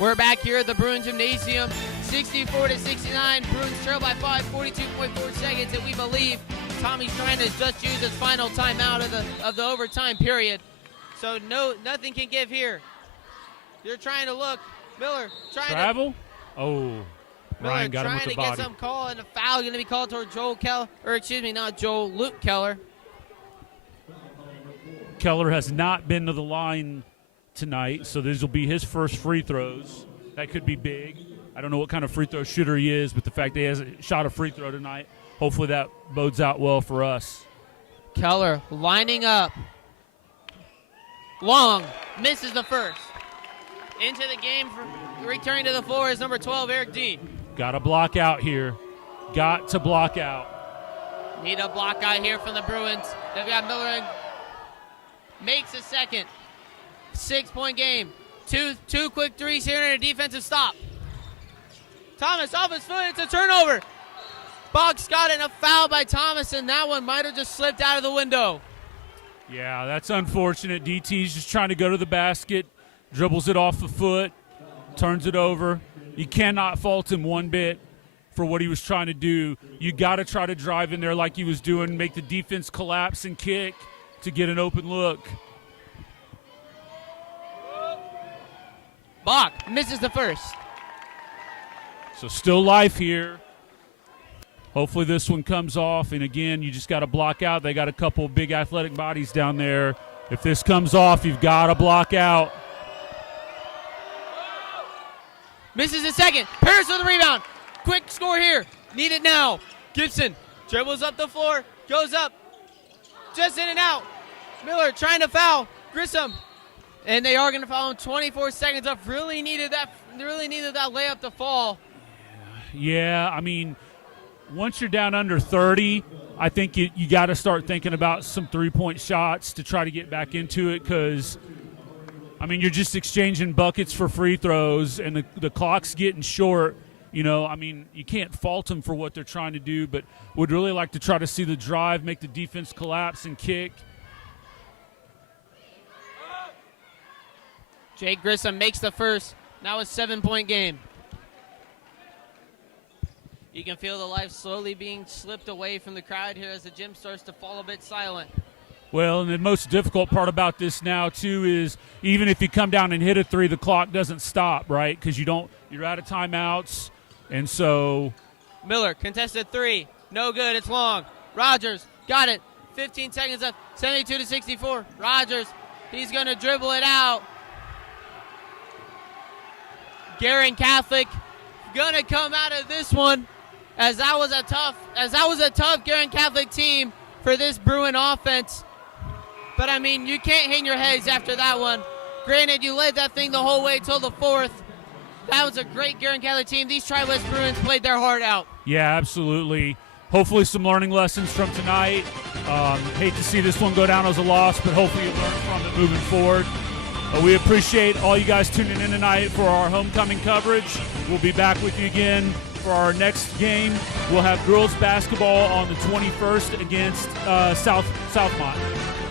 We're back here at the Bruins Gymnasium, 64-69. Bruins trail by 5, 42.4 seconds, and we believe Tommy Strine has just used his final timeout of the overtime period. So nothing can give here. They're trying to look. Miller trying Travel? Ryan got him with the body. Trying to get some call, and a foul going to be called toward Luke Keller. Keller has not been to the line tonight, so these will be his first free throws. That could be big. I don't know what kind of free throw shooter he is, but the fact that he hasn't shot a free throw tonight, hopefully that bodes out well for us. Keller lining up. Long misses the first. Into the game, returning to the floor is number 12, Eric Dean. Got to block out here. Got to block out. Need a block out here from the Bruins. They've got Miller. Makes a second. 6-point game. Two quick threes here and a defensive stop. Thomas off his foot. It's a turnover. Box got it, and a foul by Thomas, and that one might have just slipped out of the window. Yeah, that's unfortunate. DT's just trying to go to the basket, dribbles it off the foot, turns it over. You cannot fault him one bit for what he was trying to do. You got to try to drive in there like he was doing, make the defense collapse and kick to get an open look. Bach misses the first. So still life here. Hopefully this one comes off, and again, you just got to block out. They got a couple big athletic bodies down there. If this comes off, you've got to block out. Misses the second. Paris with the rebound. Quick score here. Need it now. Gibson dribbles up the floor, goes up, just in and out. Miller trying to foul Grissom, and they are going to foul him. 24 seconds up. Really needed that layup to fall. Yeah, I mean, once you're down under 30, I think you got to start thinking about some three-point shots to try to get back into it, because, I mean, you're just exchanging buckets for free throws, and the clock's getting short. You know, I mean, you can't fault them for what they're trying to do, but would really like to try to see the drive, make the defense collapse and kick. Jake Grissom makes the first. Now a 7-point game. You can feel the life slowly being slipped away from the crowd here as the gym starts to fall a bit silent. Well, and the most difficult part about this now, too, is even if you come down and hit a three, the clock doesn't stop, right? Because you're out of timeouts. And so Miller, contested three. No good. It's long. Rogers got it. 15 seconds left. 72-64. Rogers, he's going to dribble it out. Guerin Catholic going to come out of this one as that was a tough Guerin Catholic team for this Bruin offense. But, I mean, you can't hang your heads after that one. Granted, you led that thing the whole way till the fourth. That was a great Guerin Catholic team. These Tri-West Bruins played their heart out. yeah, absolutely. Hopefully some learning lessons from tonight. Hate to see this one go down as a loss, but hopefully you learn from it moving forward. We appreciate all you guys tuning in tonight for our homecoming coverage. We'll be back with you again for our next game. We'll have girls basketball on the 21st against Southmont.